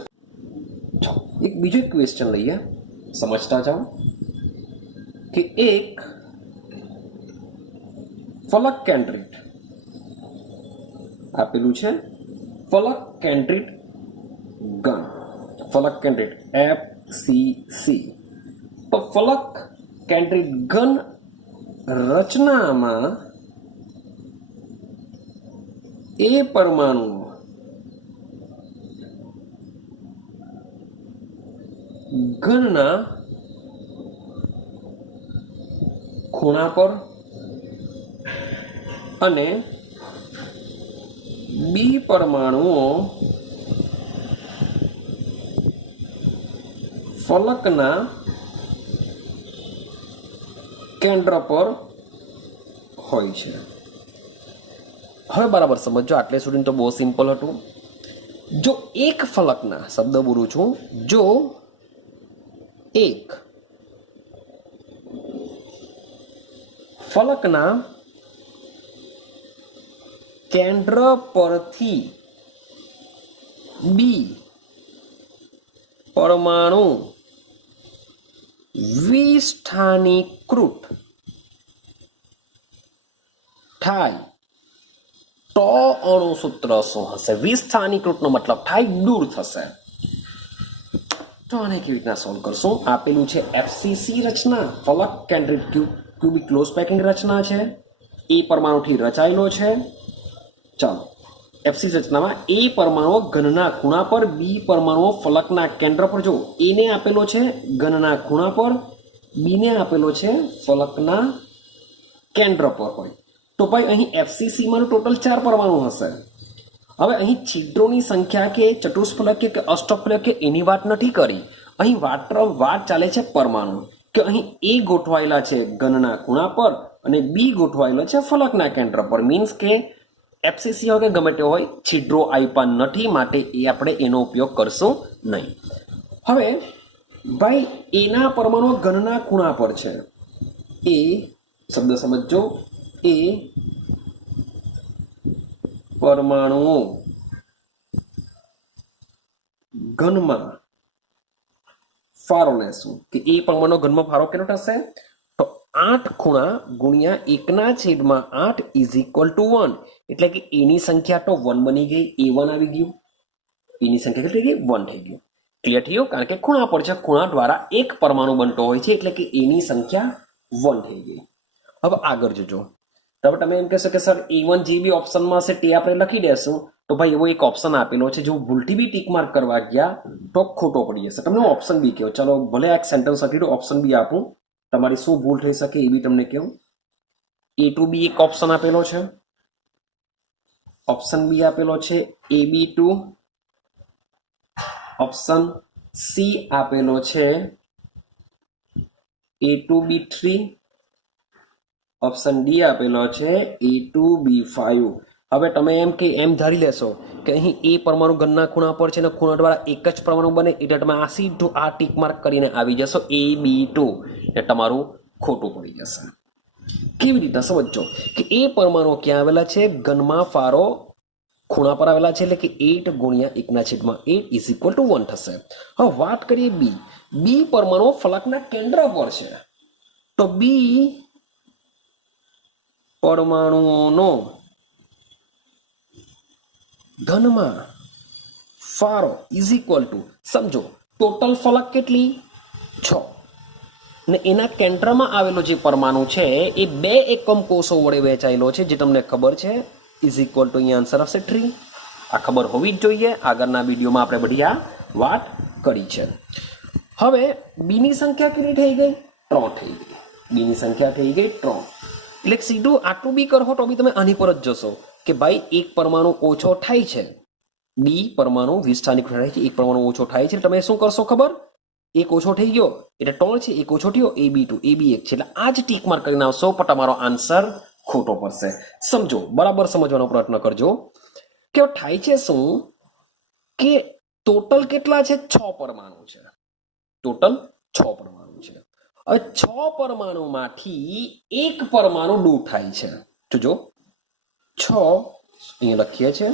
એક બીજો ક્વેશ્ચન લઈએ, સમજતા જાઓ કે એક ફલક કેન્દ્રિત આપેલું છે, ફલક કેન્દ્રિત ઘન, ફલક કેન્દ્રિત FCC. તો ફલક કેન્દ્રિત ઘન રચનામાં એ પરમાણુ ઘનના ખૂણા પર અને બી પરમાણુઓ ફલકના કેન્દ્ર પર હોય છે. હવે બરાબર સમજો. આટલે સુધી તો બહુ સિમ્પલ હતું. જો એક ફલકના, શબ્દ બોલું છું, જો એક ફલકના કેન્દ્ર પરથી બી પરમાણુ વિસ્થાનીકૃત થાય તો અણુસૂત્ર શું હશે? વિસ્થાનીકૃતનો મતલબ થાય દૂર થશે. તો આને કેવી રીતના સોલ્વ કરશું? આપેલું છે FCC રચના, ફલક કેન્દ્રિત ક્યુબિક ક્લોઝ પેકિંગ રચના છે. એ પરમાણુથી રચાયેલો છે। ચાલો એફસી રચનામાં એ પરમાણુ ઘનના ખૂણા પર, બી પરમાણુ ફલકના કેન્દ્ર પર। જો એને આપેલો છે ઘનના ખૂણા પર, બીને આપેલો છે ફલકના કેન્દ્ર પર હોય તો ભાઈ અહીં એફસીસીમાં ટોટલ 4 પરમાણુ હશે। હવે અહીં છિદ્રોની સંખ્યા કે ચતુષ્ફલક કે અષ્ટફલક કે એની વાત નથી કરી, અહીં વાત ચાલે છે પરમાણુ કે અહીં એ ગોઠવાયેલા છે ઘનના ખૂણા પર અને બી ગોઠવાયેલો છે ફલકના કેન્દ્ર પર। મીન્સ કે એફસીસી હોય કે ગમે તે હોય, છિદ્રો આપ્યા નથી માટે એ આપણે એનો ઉપયોગ કરશું નહીં। હવે ભાઈ એના પરમાણુ ઘનના ખૂણા પર છે, એ શબ્દ સમજો, એ પરમાણુઓ ઘનમાં ફાળો લેશું કે એ પરમાણુ ઘનમાં ફાળો કેટલો થશે તો 8 ખૂણા ગુણ્યા 1/8 ઇઝ ઇક્વલ ટુ 1, એટલે કે એની સંખ્યા તો 1 બની ગઈ, A1 આવી ગયું, એની સંખ્યા કેટલી થઈ ગઈ 1 થઈ ગયું। ક્લિયર થયું? કારણ કે ખૂણા પર છે, ખૂણા દ્વારા એક પરમાણુ બનતો હોય છે એટલે કે એની સંખ્યા 1 થઈ ગઈ। હવે આગળ જોજો, તો તમે એમ કહેશો કે સર A1 જે બી ઓપ્શનમાં હશે તે આપણે લખી દેશું, તો ભાઈ એવો એક ઓપ્શન આપેલો છે, જો ભૂલથી બી ટીક માર્ક કરવા ગયા તો ખોટો પડી જશે। તમને ઓપ્શન બી કહો, ચલો ભલે આ એક સેન્ટેન્સ લખી દો, ઓપ્શન બી આપું, તમારી શું ભૂલ થઈ શકે એ બી તમને કહું। A2B એક ઓપ્શન આપેલો છે, ઓપ્શન બી આપેલો છે AB2, ઓપ્શન સી આપેલો છે A2B3, ઓપ્શન ડી આપેલો છે A2B5। હવે તમે એમ ધારી લેશો કે અહીં એ પરમાણુ ઘનના ખૂણા પર છે ને ખૂણા દ્વારા એક જ પરમાણુ બને, એટલે તમે આ સીધું આ ટીક માર્ક કરીને આવી જશો AB2, એટલે તમારું ખોટું પડી જશે। કેવી રીતે સમજો કે એ પરમાણુ ક્યાં આવેલા છે ઘનમાં ફારો ખૂણા પર આવેલા છે, એટલે કે 8 ગુણ્યા 1/8 ઇઝ ઇક્વલ ટુ 1 થશે। હવે વાત કરીએ બી, બી પરમાણુ ફલકના કેન્દ્ર પર છે, તો બી પરમાણુઓનો ઘનમાં ફાળો ઇઝ ઇક્વલ ટુ, સમજો ટોટલ ફલક કેટલી 6 ને એના કેન્દ્રમાં આવેલો જે પરમાણુ છે એ 2 એકમ કોષો વડે વહેંચાયેલો છે, જે તમને ખબર છે, ઇઝ ઇક્વલ ટુ અહીંયા આન્સર આવશે 3। આ ખબર હોવી જ જોઈએ, આગળના વિડીયોમાં આપણે બધી આ વાત કરી છે। હવે બીની સંખ્યા કેટલી થઈ ગઈ 3 થઈ ગઈ, બીની સંખ્યા થઈ ગઈ 3, એટલે સીધું આટલું બી કરો તો બી તમે આની પર જ જશો કે ભાઈ એક પરમાણુ ઓછો થાય છે, બી પરમાણુ 20 સ્થાનિક થાય છે, એક પરમાણુ ઓછો થાય છે, તમે શું કરશો ખબર, એક ઓછો થઈ ગયો એટલે 3 છે, એક ઓછો થયો AB2, AB 1 છે, એટલે આ જ ટીક માર્ક કરીને આવશો પણ તમારો આન્સર ખોટો પડશે। સમજો, બરાબર સમજવાનો પ્રયત્ન કરજો કે થાય છે શું કે ટોટલ કેટલા છે 6 પરમાણુ છે, ટોટલ 6 પરમાણુ છે। હવે 6 પરમાણુમાંથી એક પરમાણુ દૂર થાય છે, જોજો 6 અહીંયા લખીએ છીએ,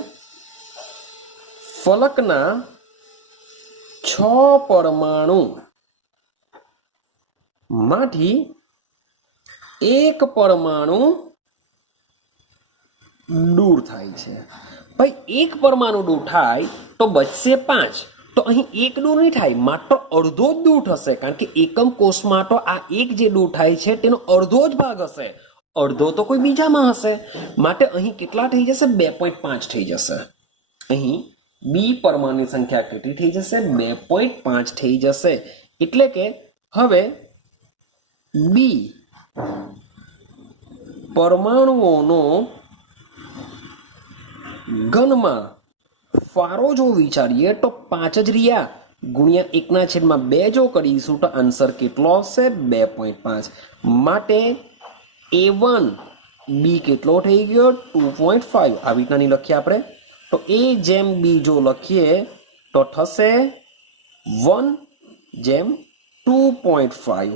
ફલકના 6 પરમાણુ માંથી એક પરમાણુ દૂર થાય છે। ભાઈ એક પરમાણુ દૂર થાય તો બચશે 5, તો અહીં એક દૂર નહીં થાય, માત્ર અડધો જ દૂર થશે, કારણ કે એકમ કોષમાં તો આ એક જે દૂર થાય છે તેનો અડધો જ ભાગ હશે, અડધો તો કોઈ બીજામાં હશે, માટે અહીં કેટલા થઈ જશે 2.5 થઈ જશે। અહીં બી પરમાણુની સંખ્યા કેટલી થઈ જશે 2.5 થઈ જશે, એટલે કે હવે બી પરમાણુઓનો ઘનમાં ફાળો જો વિચારીએ તો 5 જ રહ્યા, ગુણ્યા 1/2 જો કરીશું તો આન્સર કેટલો આવશે 2.5, માટે A1 બી કેટલો થઈ ગયો 2.5, આવી રીતના નહીં લખીએ આપણે, તો A જેમ બી જો લખીએ તો થશે 1/2.5,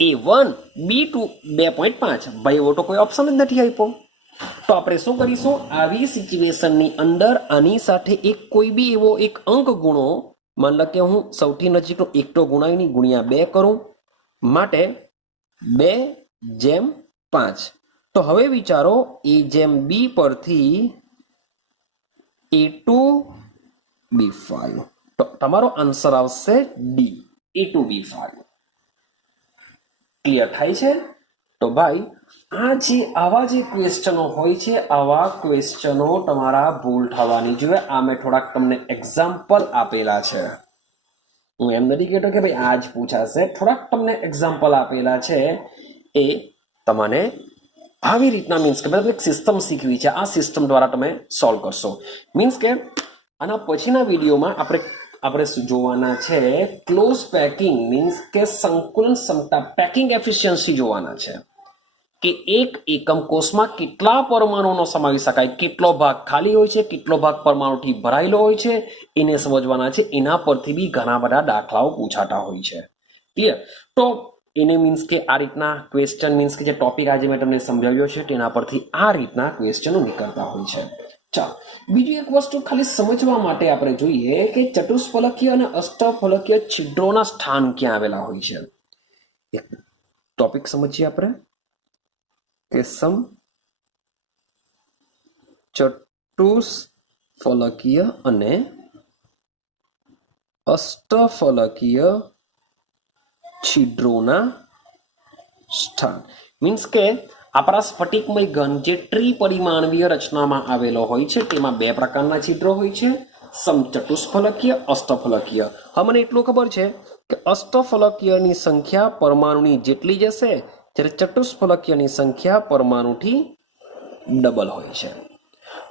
A1 B2 2.5, ભાઈ એવો તો કોઈ ઓપ્શન જ નથી આપ્યો, તો આપણે શું કરીશું, આવી સિચ્યુએશનની અંદર આની સાથે એક કોઈ બી એવો એક અંક ગુણો, માન લો કે હું સૌથી નજીકનો એક તો ગુણાય નહીં, ગુણ્યા 2 કરું, માટે 2/5। તો હવે વિચારો A જેમ બી પરથી A2B5, તો તમારો આન્સર આવશે ડી A2B5। ક્લિયર થાય છે? તો ભાઈ આવા જે ક્વેશ્ચનો હોય છે, આવા ક્વેશ્ચનો તમારા ભૂલ થવાની જોઈએ. આ મેં થોડાક તમને એક્ઝામ્પલ આપેલા છે. હું એમ નથી કહેતો કે ભાઈ આ જ પૂછાશે, થોડાક તમને એક્ઝામ્પલ આપેલા છે. એ તમને આવી રીતના મીન્સ કે એક સિસ્ટમ શીખવી છે, આ સિસ્ટમ દ્વારા તમે સોલ્વ કરશો. મીન્સ કે આના પછીના વિડીયોમાં આપણે જોવાના છે ક્લોઝ પેકિંગ, મીન્સ કે સંકુલન ક્ષમતા, પેકિંગ એફિશિયન્સી જોવાના છે કે એક એકમ કોષમાં કેટલા પરમાણુનો સમાવી શકાય, કેટલો ભાગ ખાલી હોય છે, કેટલો ભાગ પરમાણુથી ભરાયેલો હોય છે, એને સમજવાના છે. એના પરથી બી ઘણા બધા દાખલાઓ પૂછાતા હોય છે. ક્લિયર? તો એને મીન્સ કે આ રીતના ક્વેશ્ચન, મીન્સ કે જે ટોપિક આજે મેં તમને સમજાવ્યો છે તેના પરથી આ રીતના ક્વેશ્ચનો નીકળતા હોય છે. ચાલો, બીજી એક વસ્તુ ખાલી સમજવા માટે આપણે જોઈએ કે ચતુષ્ફલકીય અને અષ્ટફલકીય છિદ્રોના સ્થાન ક્યાં આવેલા હોય છે. એક ટોપિક સમજીએ આપણે કે ચતુષ્ફલકીય અને અષ્ટફલકીય છિદ્રોના સ્થાન. મીન્સ કે આપણા સ્ફટિકમય ઘન જે ત્રિપરિમાણીય રચનામાં આવેલો હોય છે તેમાં બે પ્રકારના છિદ્રો હોય છે, સમચતુષ્ફલકીય, અષ્ટફલકીય. હવે મને એટલું ખબર છે કે અષ્ટફલકીયની સંખ્યા પરમાણુની જેટલી જશે, જ્યારે ચતુષ્ફલકીયની સંખ્યા પરમાણુથી ડબલ હોય છે.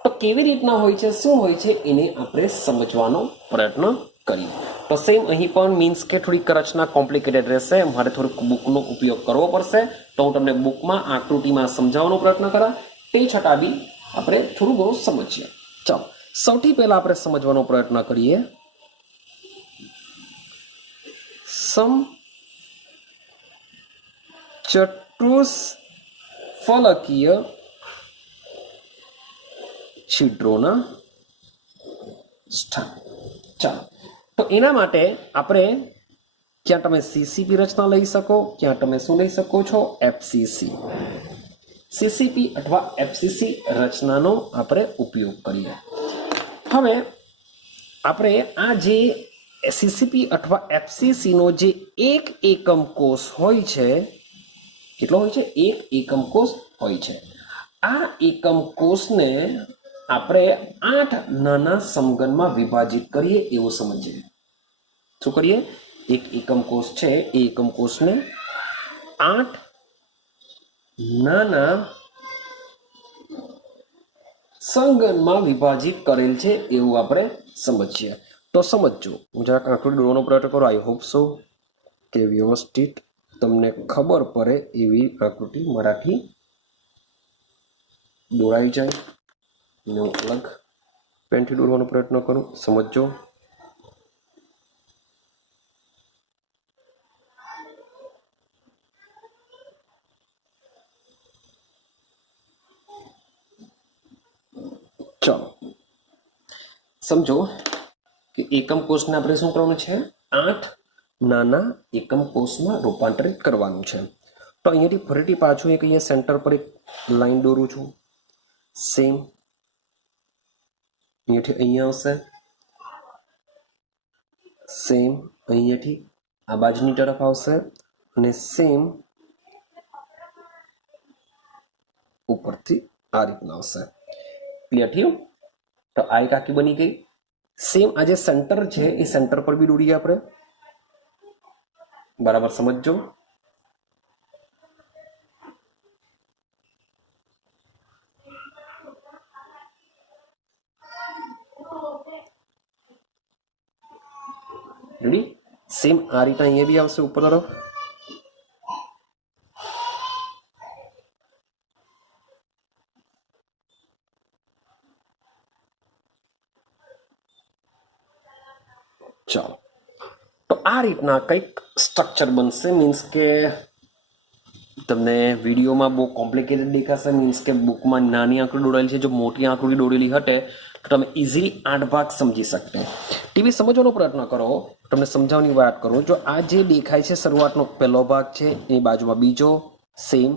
તો કેવી રીતના હોય છે, શું હોય છે, એને આપણે સમજવાનો પ્રયત્ન કરીએ. તો સેમ અહીં પણ મીન્સ કે થોડીક રચના કોમ્પ્લિકેટેડ રહેશે, મારે થોડુંક બુકનો ઉપયોગ કરવો પડશે. તો હું તમને બુકમાં આકૃતિમાં સમજાવવાનો પ્રયત્ન કરા, તે છતાં બી આપણે થોડું ઘણું સમજીએ. ચાલો, સૌથી પહેલા આપણે સમજવાનો પ્રયત્ન કરીએ સમચતુષ્ફલકીય છિદ્રોના સ્થાન. ચાલો, તો એના માટે આપણે ક્યાં તમે સીસીપી રચના લઈ શકો, ક્યાં તમે શું લઈ શકો છો, એફસીસી. સીસીપી અથવા એફસીસી રચનાનો આપણે ઉપયોગ કરીએ. હવે આપણે આ જે સીસીપી અથવા એફસીસી નો જે એક એકમ કોષ હોય છે, કેટલો હોય છે, એક એકમ કોષ હોય છે. આ એકમ કોષને આપણે 8 નાના સમઘનમાં વિભાજિત કરીએ એવું સમજીએ. શું કરીએ? એક એકમ કોષ છે, એ એકમ કોષને 8 નાના સમઘનમાં વિભાજિત કરેલ છે એવું આપણે સમજીએ. તો સમજો, હું જરાક આકૃતિ દોરવાનો પ્રયત્ન કરું. આઈ હોપ સો કે વ્યવસ્થિત તમને ખબર પડે એવી આકૃતિ મારાથી દોરાઈ જાય. હું અલગ પેનથી દોરવાનો પ્રયત્ન કરું, સમજો. ચાલો, સમજો કે એકમ કોષને આપણે શું કરવાનું છે, 8 નાના એકમ કોષમાં રૂપાંતરિત કરવાનું છે. તો અહીંયાથી ફરીથી પાછું એક અહીંયા સેન્ટર પર એક લાઈન દોરું છું. સેમ અહીંયાથી અહીંયા આવશે, સેમ અહીંયાથી આ બાજુની તરફ આવશે અને સેમ ઉપરથી આ રીતના આવશે. ક્લિયર થયું? તો આ એક આખી બની ગઈ. સેમ આ જે સેન્ટર છે એ સેન્ટર પર બી દોરીએ આપણે. બરાબર સમજો. રેડી? સેમ આ રીતના અહીંયા બી આવશે ઉપર તરફ. ચાલો, તો આ રીતના કંઈક સ્ટ્રક્ચર બનશે. મીન્સ કે તમને વિડીયોમાં બહુ કોમ્પ્લિકેટેડ દેખાશે, મીન્સ કે બુકમાં નાની આંકડી દોરેલી છે, જો મોટી આંકડી દોરેલી હતે તો તમે ઇઝીલી 8 ભાગ સમજી શકતે. ટીવી સમજવાનો પ્રયત્ન કરો, તમને સમજાવવાની વાત કરું. જો આ જે દેખાય છે શરૂઆતનો પહેલો ભાગ છે, એની બાજુમાં બીજો, સેમ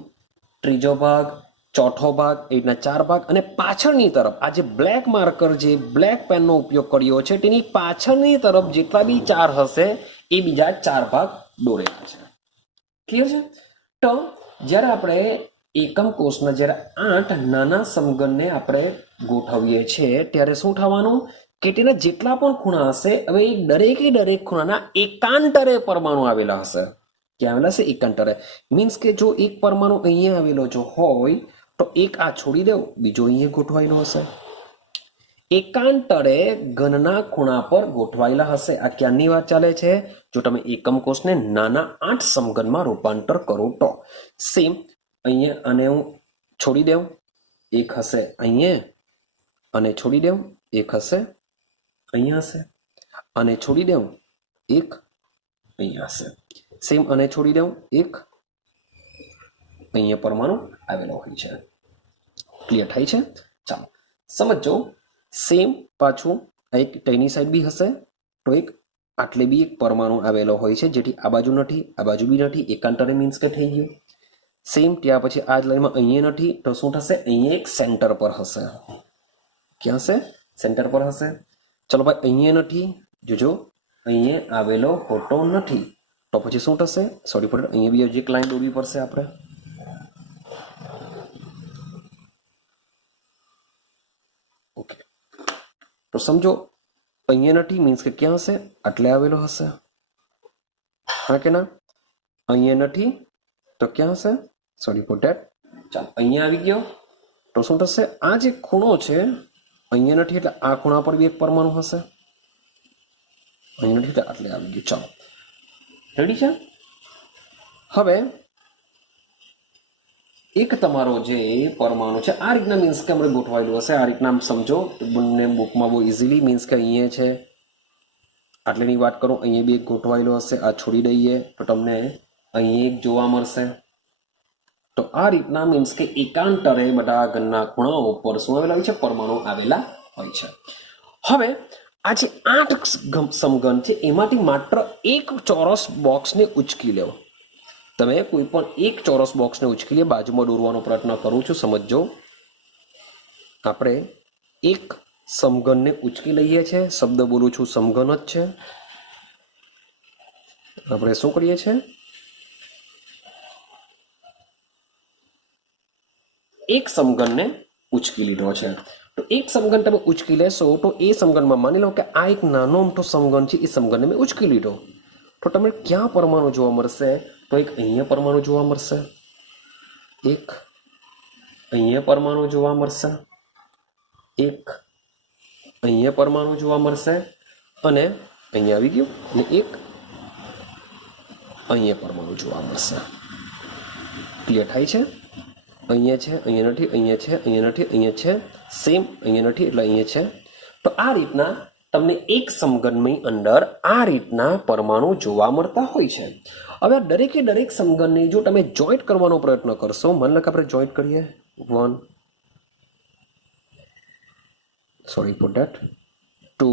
ત્રીજો ભાગ, ચોથો ભાગ, એ રીતના 4 ભાગ. અને પાછળની તરફ આ જે બ્લેક માર્કર, જે બ્લેક પેનનો ઉપયોગ કર્યો છે, તેની પાછળની તરફ જેટલા બી 4 હશે એ બીજા 4 ભાગ દોરેલા છે. ક્લિયર છે? તો જ્યારે આપણે એકમ કોષના જ્યારે 8 નાના સમઘનને આપણે ગોઠવીએ છીએ ત્યારે શું થવાનું કે તેના જેટલા પણ ખૂણા હશે હવે એ દરેક ખૂણાના એકાંતરે પરમાણુ આવેલા હશે. ક્યાં આવેલા છે? એકાંતરે. મીન્સ કે જો એક પરમાણુ અહીંયા આવેલો જો હોય તો એક આ છોડી દેવ, બીજો અહીંયા ગોઠવાયેલો હશે. એકાંતરે ઘનના ખૂણા પર ગોઠવાયેલા હશે. આ ક્યાંની વાત ચાલે છે? જો તમે એકમ કોષને નાના 8 સમઘનમાં રૂપાંતર કરો તો સેમ અહીંયા આને હું છોડી દેવ, એક હશે અહીંયા અને છોડી દેવ, એક હશે અહીંયા હશે અને છોડી દેવ, એક અહીંયા હશે. સેમ અને છોડી દઉં, એક અહીંયા પરમાણુ આવેલો હોય છે. ક્લિયર થાય છે? ચાલો સમજો. સેમ પાછું એક તેની સાઈડ બી હશે તો એક આટલે બી એક પરમાણુ આવેલો હોય છે જેથી આ બાજુ નથી, આ બાજુ બી નથી, એકાંતરે મીન્સ કે થઈ ગયું. સેમ ત્યાં પછી આ જ લાઈનમાં અહીંયા નથી તો શું થશે? અહીંયા એક સેન્ટર પર હશે. ક્યાં હશે? સેન્ટર પર હશે. ચલો ભાઈ અહીંયા નથી, જોજો અહીંયા આવેલો હોતો નથી તો પછી શું થશે? સોરી ફોર અહીંયા બી હજી એક લાઈન દોરવી પડશે આપણે. ઓકે તો સમજો અહીંયા નથી મીન્સ કે ક્યાં હશે? આટલે આવેલો હશે. હા કે ના? અહીંયા નથી તો ક્યાં હશે? Sorry for that. ચાલો અહીંયા આવી ગયો તો શું થશે? આ જે ખૂણો છે અહીંયા નથી એટલે આ ખૂણા પર બી એક પરમાણુ હશે. અહીંયા નથી એટલે આટલે આવી ગયું. ચાલો રેડી છે? હવે એક તમારો જે પરમાણુ છે આ રીતના મીન્સ કે આપણે ગોઠવાયેલું હશે. આ રીતના સમજો બંને બુકમાં બહુ ઇઝીલી મીન્સ કે અહીંયા છે આટલેની વાત કરું, અહીંયા બી એક ગોઠવાયેલો હશે. આ છોડી દઈએ તો તમને અહીં એક જોવા મળશે. તો આ રીતના મીન્સ કે એકાંતરે બધા ઘનના ખૂણાઓ ઉપર શું આવેલા હોય છે? પરમાણુ આવેલા હોય છે. હવે આ જે 8 સમઘન છે એમાંથી માત્ર એક ચોરસ બોક્સને ઉચકી લેવો. તમે કોઈ પણ એક ચોરસ બોક્સને ઉચકી લે, બાજુમાં દોરવાનો પ્રયત્ન કરું છું. સમજો આપણે એક સમઘનને ઉચકી લઈએ છીએ. શબ્દ બોલું છું સમઘન જ છે. આપણે શું કરીએ છીએ? એક સમઘનને ઉચકી લીધો છે. તો એક સમઘન તમે ઉચકી લેશો તો એ સમઘનમાં માની લો કે આ એક નાનો મોટો સમઘન છે, એ સમઘનને મેં ઉચકી લીધો તો તમને ક્યાં પરમાણુ જોવા મળશે? તો એક અહીંયા પરમાણુ જોવા મળશે, એક અહીંયા પરમાણુ જોવા મળશે, એક અહીંયા પરમાણુ જોવા મળશે અને અહીંયા આવી ગયું અને એક અહીંયા પરમાણુ જોવા મળશે. ક્લિયર થાય છે? અહીંયા છે, અહીંયા નથી, અહીંયા છે, અહીંયા નથી, અહીંયા છે, સેમ અહીંયા નથી એટલે અહીંયા છે. તો આ રીતના તમને એક સમઘનની અંદર આ રીતના પરમાણુ જોવા મળતા હોય છે. હવે દરેકે દરેક સમઘનને જો તમે જોઈન્ટ કરવાનો પ્રયત્ન કરશો, માની લો કે આપણે જોઈન્ટ કરીએ 1 સોરી ફોર ધેટ 2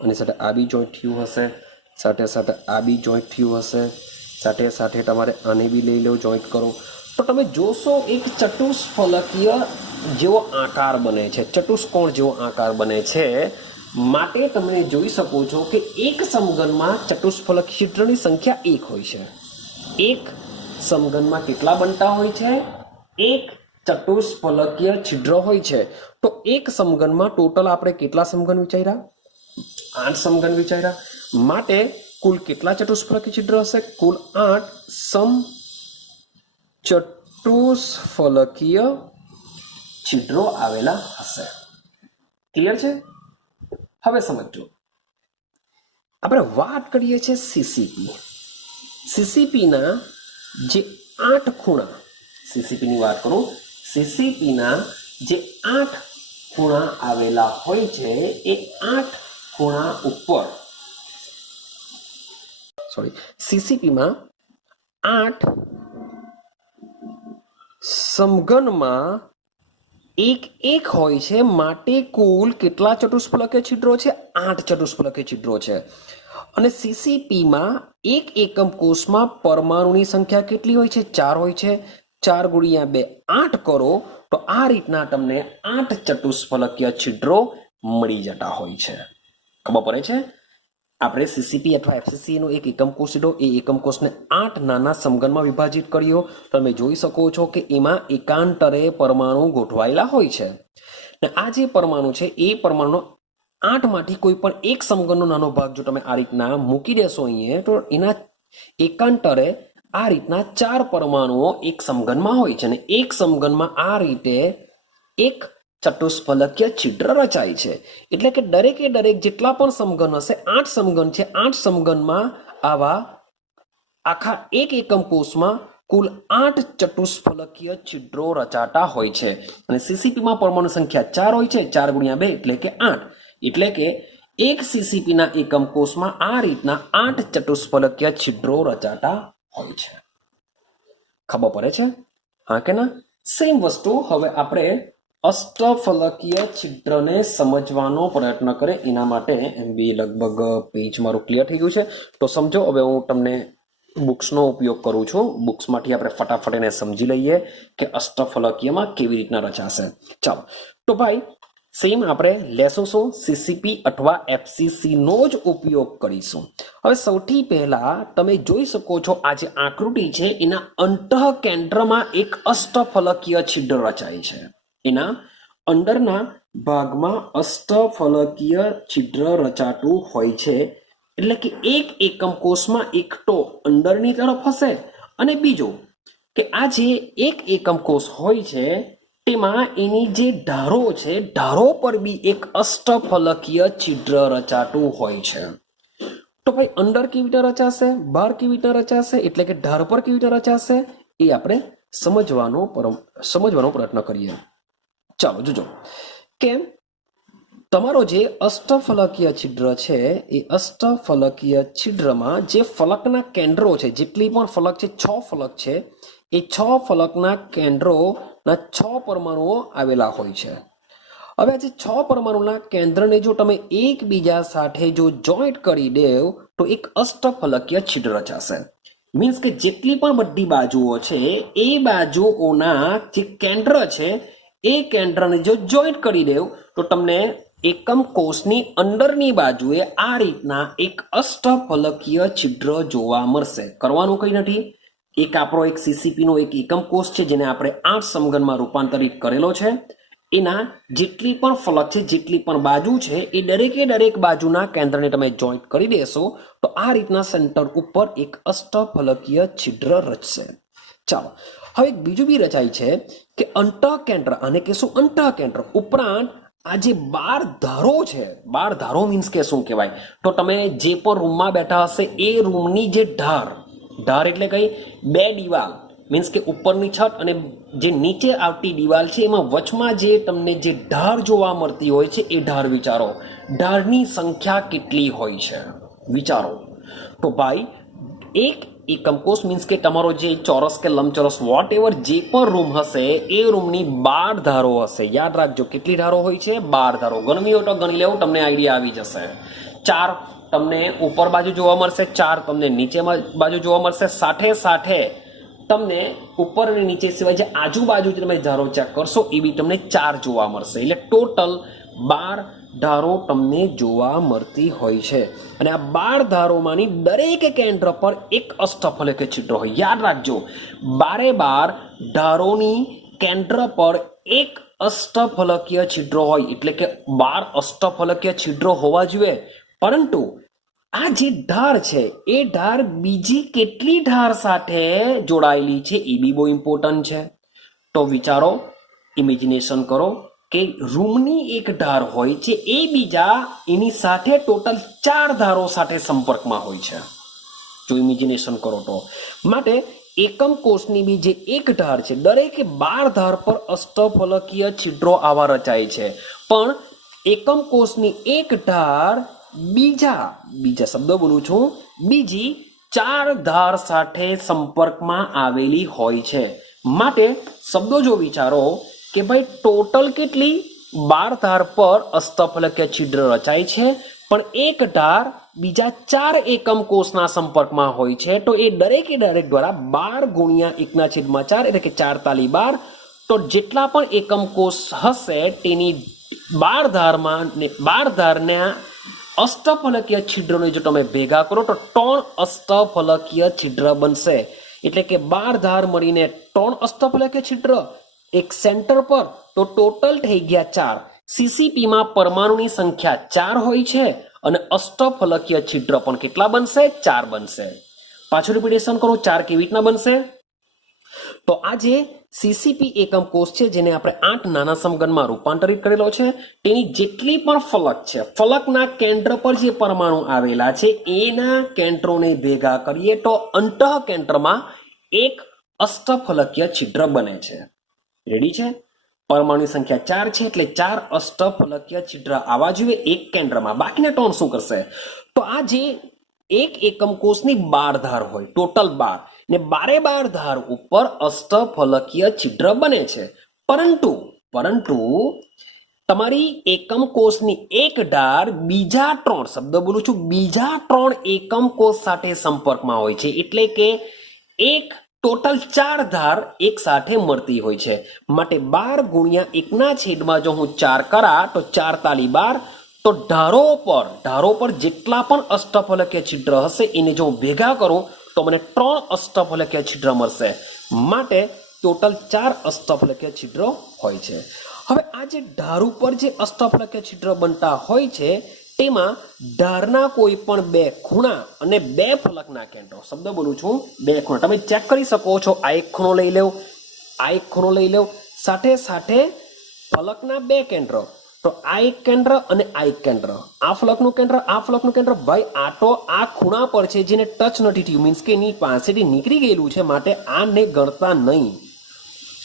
અને સાથે આ બી જોઈન્ટ થયું હશે, સાથે સાથે આ બી જોઈન્ટ થયું હશે, સાથે સાથે તમારે આને બી લઈ લો, જોઈન્ટ કરો તો તમે જોશો એક ચતુષ્ફલકીય જેવો આકાર બને છે, ચતુષ્કોણ જેવો આકાર બને છે. માટે તમે જોઈ શકો છો કે એક સમઘનમાં ચતુષ્ફલક છિદ્રની સંખ્યા 1 હોય છે. એક સમઘનમાં કેટલા બનતા હોય છે? એક ચતુષ્ફલકીય છિદ્ર હોય છે. તો એક સમઘનમાં ટોટલ આપણે કેટલા સમઘન વિચાર્યા? 8 સમઘન વિચાર્યા. માટે કુલ કેટલા ચતુષ્ફલકીય છિદ્ર હશે? કુલ 8 ચતુષ્ફલકીય છિદ્રો આવેલા હશે. ક્લિયર છે? હવે સમજો આપણે વાત કરીએ છીએ સીસીપી. સીસીપીના જે 8 ખૂણા, સીસીપીની વાત કરું, સીસીપીના જે 8 ખૂણા આવેલા હોય છે એ 8 ખૂણા ઉપર સીસીપીમાં 8 સમઘનમાં એક હોય છે. માટે કુલ કેટલા ચતુષ્ફલકીય છિદ્રો છે? 8 ચતુષ્ફલકીય છિદ્રો છે. અને સીસીપીમાં એક એકમ કોષમાં પરમાણુની સંખ્યા કેટલી હોય છે? 4 હોય છે. 4 ગુણ્યા 2 8 કરો તો આ રીતના તમને 8 ચતુષ્ફલકીય છિદ્રો મળી જતા હોય છે. ખબર પડે છે? આપણે સીસીપી અથવા એફસીસી નો એક એકમ કોષ લીધો, એ એકમ કોષને 8 નાના સમઘનમાં વિભાજિત કર્યો. તમે જોઈ શકો છો કે એમાં એકાંતરે પરમાણુ ગોઠવાયેલા હોય છે. ને આ જે પરમાણુ છે એ પરમાણુનો 8 માંથી કોઈ પણ એક સમઘનનો નાનો ભાગ જો તમે આ રીતના મૂકી દેશો અહીંયા, તો એના એકાંતરે આ રીતના 4 પરમાણુઓ એક સમઘનમાં હોય છે. અને એક સમઘનમાં આ રીતે એક ચતુષ્ફલકીય છિદ્ર રચાય છે. એટલે કે દરેકે દરેક જેટલા પણ સમઘન હશે, 8 સમઘન છે, 8 સમઘનમાં આવા આખા એક એકમ કોષમાં કુલ 8 ચતુષ્ફલકીય છિદ્રો રચાતા હોય છે. અને સીસીપીમાં પરમાણુ સંખ્યા 4 હોય છે, 4 ગુણ્યા 2 એટલે કે 8. એટલે કે એક સીસીપીના એકમ કોષમાં આ રીતના 8 ચતુષ્ફલકીય છિદ્રો રચાતા હોય છે. ખબર પડે છે? હા કે ના? સેમ વસ્તુ હવે આપણે અષ્ટફલકીય છિદ્રને સમજવાનો પ્રયત્ન કરે. એના માટે બી લગભગ પેજ મારું ક્લિયર થઈ ગયું છે. તો સમજો, હવે હું તમને બુક્સનો ઉપયોગ કરું છું. બુક્સમાંથી આપણે ફટાફટ એને સમજી લઈએ કે અષ્ટફલકીયમાં કેવી રીતના રચાશે. ચાલો, તો ભાઈ સેમ આપણે લેશું શું? સીસીપી અથવા એફસીસી નો જ ઉપયોગ કરીશું. હવે સૌથી પહેલા તમે જોઈ શકો છો આ જે આકૃતિ છે એના અંતઃ કેન્દ્રમાં એક અષ્ટફલકીય છિદ્ર રચાય છે. એના અંદરના ભાગમાં અષ્ટફલકીય છિદ્ર રચાતું હોય છે. એટલે કે એક એકમ કોષમાં એક તો અંદરની તરફ હશે, અને બીજો કે આ જે એક એકમ કોષ હોય છે તેમાં એની જે ધારો છે, ધારો પર બી એક અષ્ટફલકીય છિદ્ર રચાતું હોય છે. તો ભાઈ અંદર કેવી રીતે રચાશે, બહાર કેવી રીતે રચાશે, એટલે કે ધાર પર કેવી રીતે રચાશે, એ આપણે સમજવાનો પ્રયત્ન કરીએ. ચાલો જોજો કે તમારો જે અષ્ટફલકીય છિદ્ર છે એ અષ્ટફલકીય છિદ્રમાં જે ફલકના કેન્દ્રો છે, જેટલી પણ ફલક છે, 6 ફલક છે, એ 6 ફલકના કેન્દ્રોના 6 પરમાણુઓ આવેલા હોય છે. હવે આ જે 6 પરમાણુના કેન્દ્રને જો તમે એકબીજા સાથે જો જોઈન્ટ કરી દેવ તો એક અષ્ટફલકીય છિદ્ર રચાશે. મીન્સ કે જેટલી પણ બધી બાજુઓ છે એ બાજુઓના જે કેન્દ્ર છે એ કેન્દ્રને જો જોઈન્ટ કરી દેવ તો તમને એકમ કોષની અંદરની બાજુએ આ રીતના એક અષ્ટફલકીય છિદ્ર જોવા મળશે. કરવાનું કંઈ નથી. એક આપણો એક સીસીપીનો એક એકમ કોષ છે જેને આપણે 8 સમઘનમાં રૂપાંતરિત કરેલો છે. એના જેટલી પણ ફલક છે, જેટલી પણ બાજુ છે, એ દરેકે દરેક બાજુના કેન્દ્રને તમે જોઈન્ટ કરી દેશો તો આ રીતના સેન્ટર ઉપર એક અષ્ટફલકીય છિદ્ર રચશે. ચાલો, હવે બીજું બી રચાય છે કે અંતઃકેન્દ્ર, આને કહેશું અંતઃકેન્દ્ર. ઉપરાંત આ જે 12 ધારો છે, 12 ધારો મીન્સ કે શું કહેવાય, તો તમે જે પણ રૂમમાં બેઠા હશે એ રૂમની જે ધાર એટલે કઈ, 2 દિવાલ મીન્સ કે ઉપરની છત અને જે નીચે આવતી દિવાલ છે એમાં વચમાં જે તમને જે ધાર જોવા મળતી હોય છે એ ધાર વિચારો. ધારની સંખ્યા કેટલી હોય છે વિચારો. તો ભાઈ એક એકમ કોષ મીન્સ કે તમારો જે ચોરસ કે લંબચોરસ વોટ એવર જે પણ રૂમ હશે એ રૂમની 12 ધારો હશે. યાદ રાખજો કેટલી ધારો હોય છે? 12 ધારો. ગણવી હોય તો ગણી લેવું, તમને આઈડિયા આવી જશે. 4 તમને ઉપર બાજુ જોવા મળશે, 4 તમને નીચે બાજુ જોવા મળશે. સાથે સાથે તમને ઉપર અને નીચે સિવાય જે આજુબાજુ તમે ધારો ચેક કરશો એ બી તમને 4 જોવા મળશે. એટલે ટોટલ 12 ધારો તમને જોવા મળતી હોય છે. અને આ 12 ધારોમાંની દરેક કેન્દ્ર પર એક અષ્ટફલકીય છિદ્ર હોય. યાદ રાખજો, 12 ધારોની કેન્દ્ર પર એક અષ્ટફલકીય છિદ્ર હોય. એટલે કે 12 અષ્ટફલકીય છિદ્રો હોવા જોઈએ. પરંતુ આ જે ધાર છે એ ધાર બીજી કેટલી ધાર સાથે જોડાયેલી છે એ બી બહુ ઇમ્પોર્ટન્ટ છે. તો વિચારો, ઇમેજિનેશન કરો કે રૂમની એક ધાર હોય છે એ બીજા એની સાથે ટોટલ 4 ધારો સાથે સંપર્કમાં હોય છે. જો ઇમેજિનેશન કરો તો માટે એકમ કોષની બી જે એક ધાર છે, દરેકે 12 ધાર પર અષ્ટફલકીય છિદ્રો આવા રચાય છે. પણ એકમ કોષની એક ધાર બીજા શબ્દો બોલું છું, બીજી 4 ધાર સાથે સંપર્કમાં આવેલી હોય છે. માટે શબ્દો જો વિચારો કે ભાઈ ટોટલ કેટલી 12 ધાર પર અષ્ટફલકીય છિદ્ર રચાય છે, પણ એક ધાર બીજા 4 એકમ કોષના સંપર્કમાં હોય છે. તો એ દરેકે દરેક દ્વારા 12 ગુણ્યા 1/4 એટલે કે 4 તાલી 12. તો જેટલા પણ એકમ કોષ હશે તેની 12 ધારના અષ્ટફલકીય છિદ્રોને જો તમે ભેગા કરો તો 3 અષ્ટફલકીય છિદ્ર બનશે, એટલે કે 12 ધાર મળીને 3 અષ્ટફલકીય છિદ્ર એક સેન્ટર પર, તો ટોટલ થઈ ગયા 4. સીસીપીમાં પરમાણુની સંખ્યા 4 હોય છે અને અષ્ટફલકીય છિદ્ર પણ કેટલા બનશે? 4 બનશે. પાછું રિપીટેશન કરો, 4 કેવી રીતના બનશે? તો આ જે સીસીપી એકમ કોષ છે, જેને આપણે 8 નાના સમઘનમાં રૂપાંતરિત કરેલો છે, તેની જેટલી પણ ફલક છે, ફલકના કેન્દ્ર પર જે પરમાણુ આવેલા છે એના કેન્દ્રોને ભેગા કરીએ તો અંતઃ કેન્દ્રમાં એક અષ્ટફલકીય છિદ્ર બને છે. રેડી છે? પરમાણુની સંખ્યા 4 છે એટલે 4 અષ્ટફલકીય છિદ્ર આવવા જોઈએ એક કેન્દ્રમાં. બાકીના 3 શું કરશે? તો આ જે એક એકમ કોષની 12 ધાર હોય, ટોટલ 12 ને 12 ધાર ઉપર અષ્ટફલકીય છિદ્ર બને છે. પરંતુ તમારી એકમ કોષની એક ધાર બીજા 3, શબ્દ બોલું છું, બીજા 3 એકમ કોષ સાથે સંપર્કમાં હોય છે, એટલે કે એક ટોટલ 4 ધાર એક સાથે મળતી હોય છે. માટે 12 ગુણ્યા 1 ના છેદમાં જો હું 4 કરા તો 4 તાલી 12, તો ધારો પર જેટલા પણ અષ્ટફલકીય છિદ્ર હશે એને જો હું ભેગા કરું તો મને 3 અષ્ટફલકીય છિદ્ર મળશે. માટે ટોટલ 4 અષ્ટફલકીય છિદ્ર હોય છે. હવે આ જે ધાર ઉપર જે અષ્ટફલકીય છિદ્ર બનતા હોય છે તેમાં ધારના કોઈ પણ 2 ખૂણા અને 2 ફલકના કેન્દ્રો, શબ્દ બોલું છું 2 ખૂણા, તમે ચેક કરી શકો છો. આ એક ખૂણો લઈ લેવ, આ એક ખૂણો લઈ લેવ, સાથે સાથે ફલકના 2 કેન્દ્રો, તો આ એક કેન્દ્ર અને આ એક કેન્દ્ર, આ ફલકનું કેન્દ્ર, આ ફલકનું કેન્દ્ર. ભાઈ આ તો આ ખૂણા પર છે જેને ટચ નથી થયું, મીન્સ કે એની પાસેથી નીકળી ગયેલું છે, માટે આને ગણતા નહીં,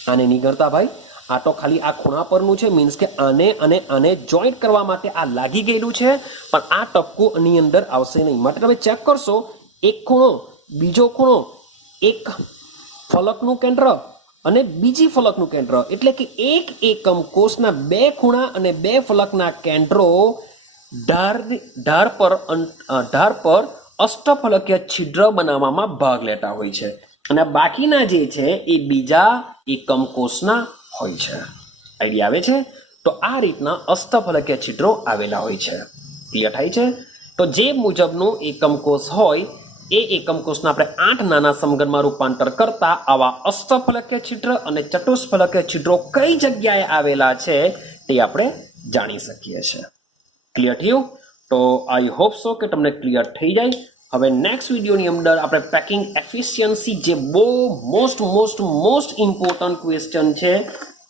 આને નહીં ગણતા ભાઈ. આ તો ખાલી આ ખૂણા પરનું છે, મીન્સ કે આને અને આને જોઈન્ટ કરવા માટે આ લાગી ગયેલું છે, પણ આ ટપકું આની અંદર આવશે નહીં. માટે તમે ચેક કરશો, એક ખૂણો, બીજો ખૂણો, એક ફલકનું કેન્દ્ર અને બીજી ફલકનું કેન્દ્ર, એટલે કે એક એકમ કોષના 2 ખૂણા અને 2 ફલકના કેન્દ્રો ધાર પર અષ્ટફલકીય છિદ્ર બનાવવામાં ભાગ લેતા હોય છે, અને બાકીના જે છે એ બીજા એકમ કોષના હોય છે. આઈડિયા આવે છે? તો આ રીતના અષ્ટફલકીય છિદ્રો આવેલા હોય છે. ક્લિયર થાય છે? તો જે મુજબનું એકમ કોષ હોય એ એકમ કોષના આપણે 8 નાના સમઘનમાં રૂપાંતર કરતા આવા અષ્ટફલકીય છિદ્ર અને ચતુષ્ફલકીય છિદ્રો કઈ જગ્યાએ આવેલા છે તે આપણે જાણી શકીએ છીએ. ક્લિયર થયું? તો આઈ હોપ સો કે તમને ક્લિયર થઈ જાય. હવે નેક્સ્ટ વિડીયોની અંદર આપણે પેકિંગ એફિશિયન્સી, જે બહુ મોસ્ટ ઇમ્પોર્ટન્ટ ક્વેશ્ચન છે,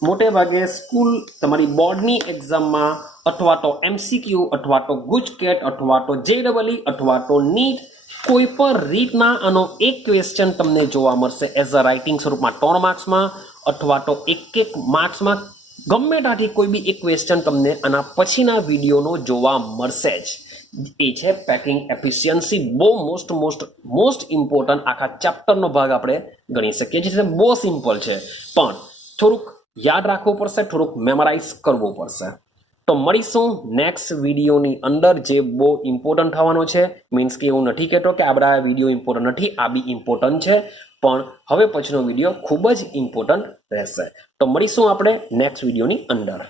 મોટે ભાગે સ્કૂલ તમારી બોર્ડની એક્ઝામમાં અથવા તો MCQ અથવા તો ગુજકેટ અથવા તો JEE અથવા તો નીટ, કોઈ પણ રીતના આનો એક ક્વેશ્ચન તમને જોવા મળશે એઝ અ રાઇટિંગ સ્વરૂપમાં 3 માર્ક્સમાં અથવા તો એક માર્ક્સમાં. ગમે ત્યાંથી કોઈ બી એક ક્વેશ્ચન તમને આના પછીના વિડીયોનો જોવા મળશે જ. એ છે પેકિંગ એફિશિયન્સી. બહુ મોસ્ટ ઇમ્પોર્ટન્ટ આખા ચેપ્ટરનો ભાગ આપણે ગણી શકીએ છીએ. બહુ સિમ્પલ છે, પણ થોડુંક યાદ રાખવું પડશે, થોડુંક મેમરાઇઝ કરવું પડશે. તો મળીશું નેક્સ્ટ વિડીયોની અંદર, જે બહુ ઇમ્પોર્ટન્ટ થવાનો છે. મીન્સ કે એવું નથી કહેતો કે આ બધા વિડીયો ઇમ્પોર્ટન્ટ નથી, આ બી ઇમ્પોર્ટન્ટ છે, પણ હવે પછીનો વિડીયો ખૂબ જ ઇમ્પોર્ટન્ટ રહેશે. તો મળીશું આપણે નેક્સ્ટ વિડીયોની અંદર.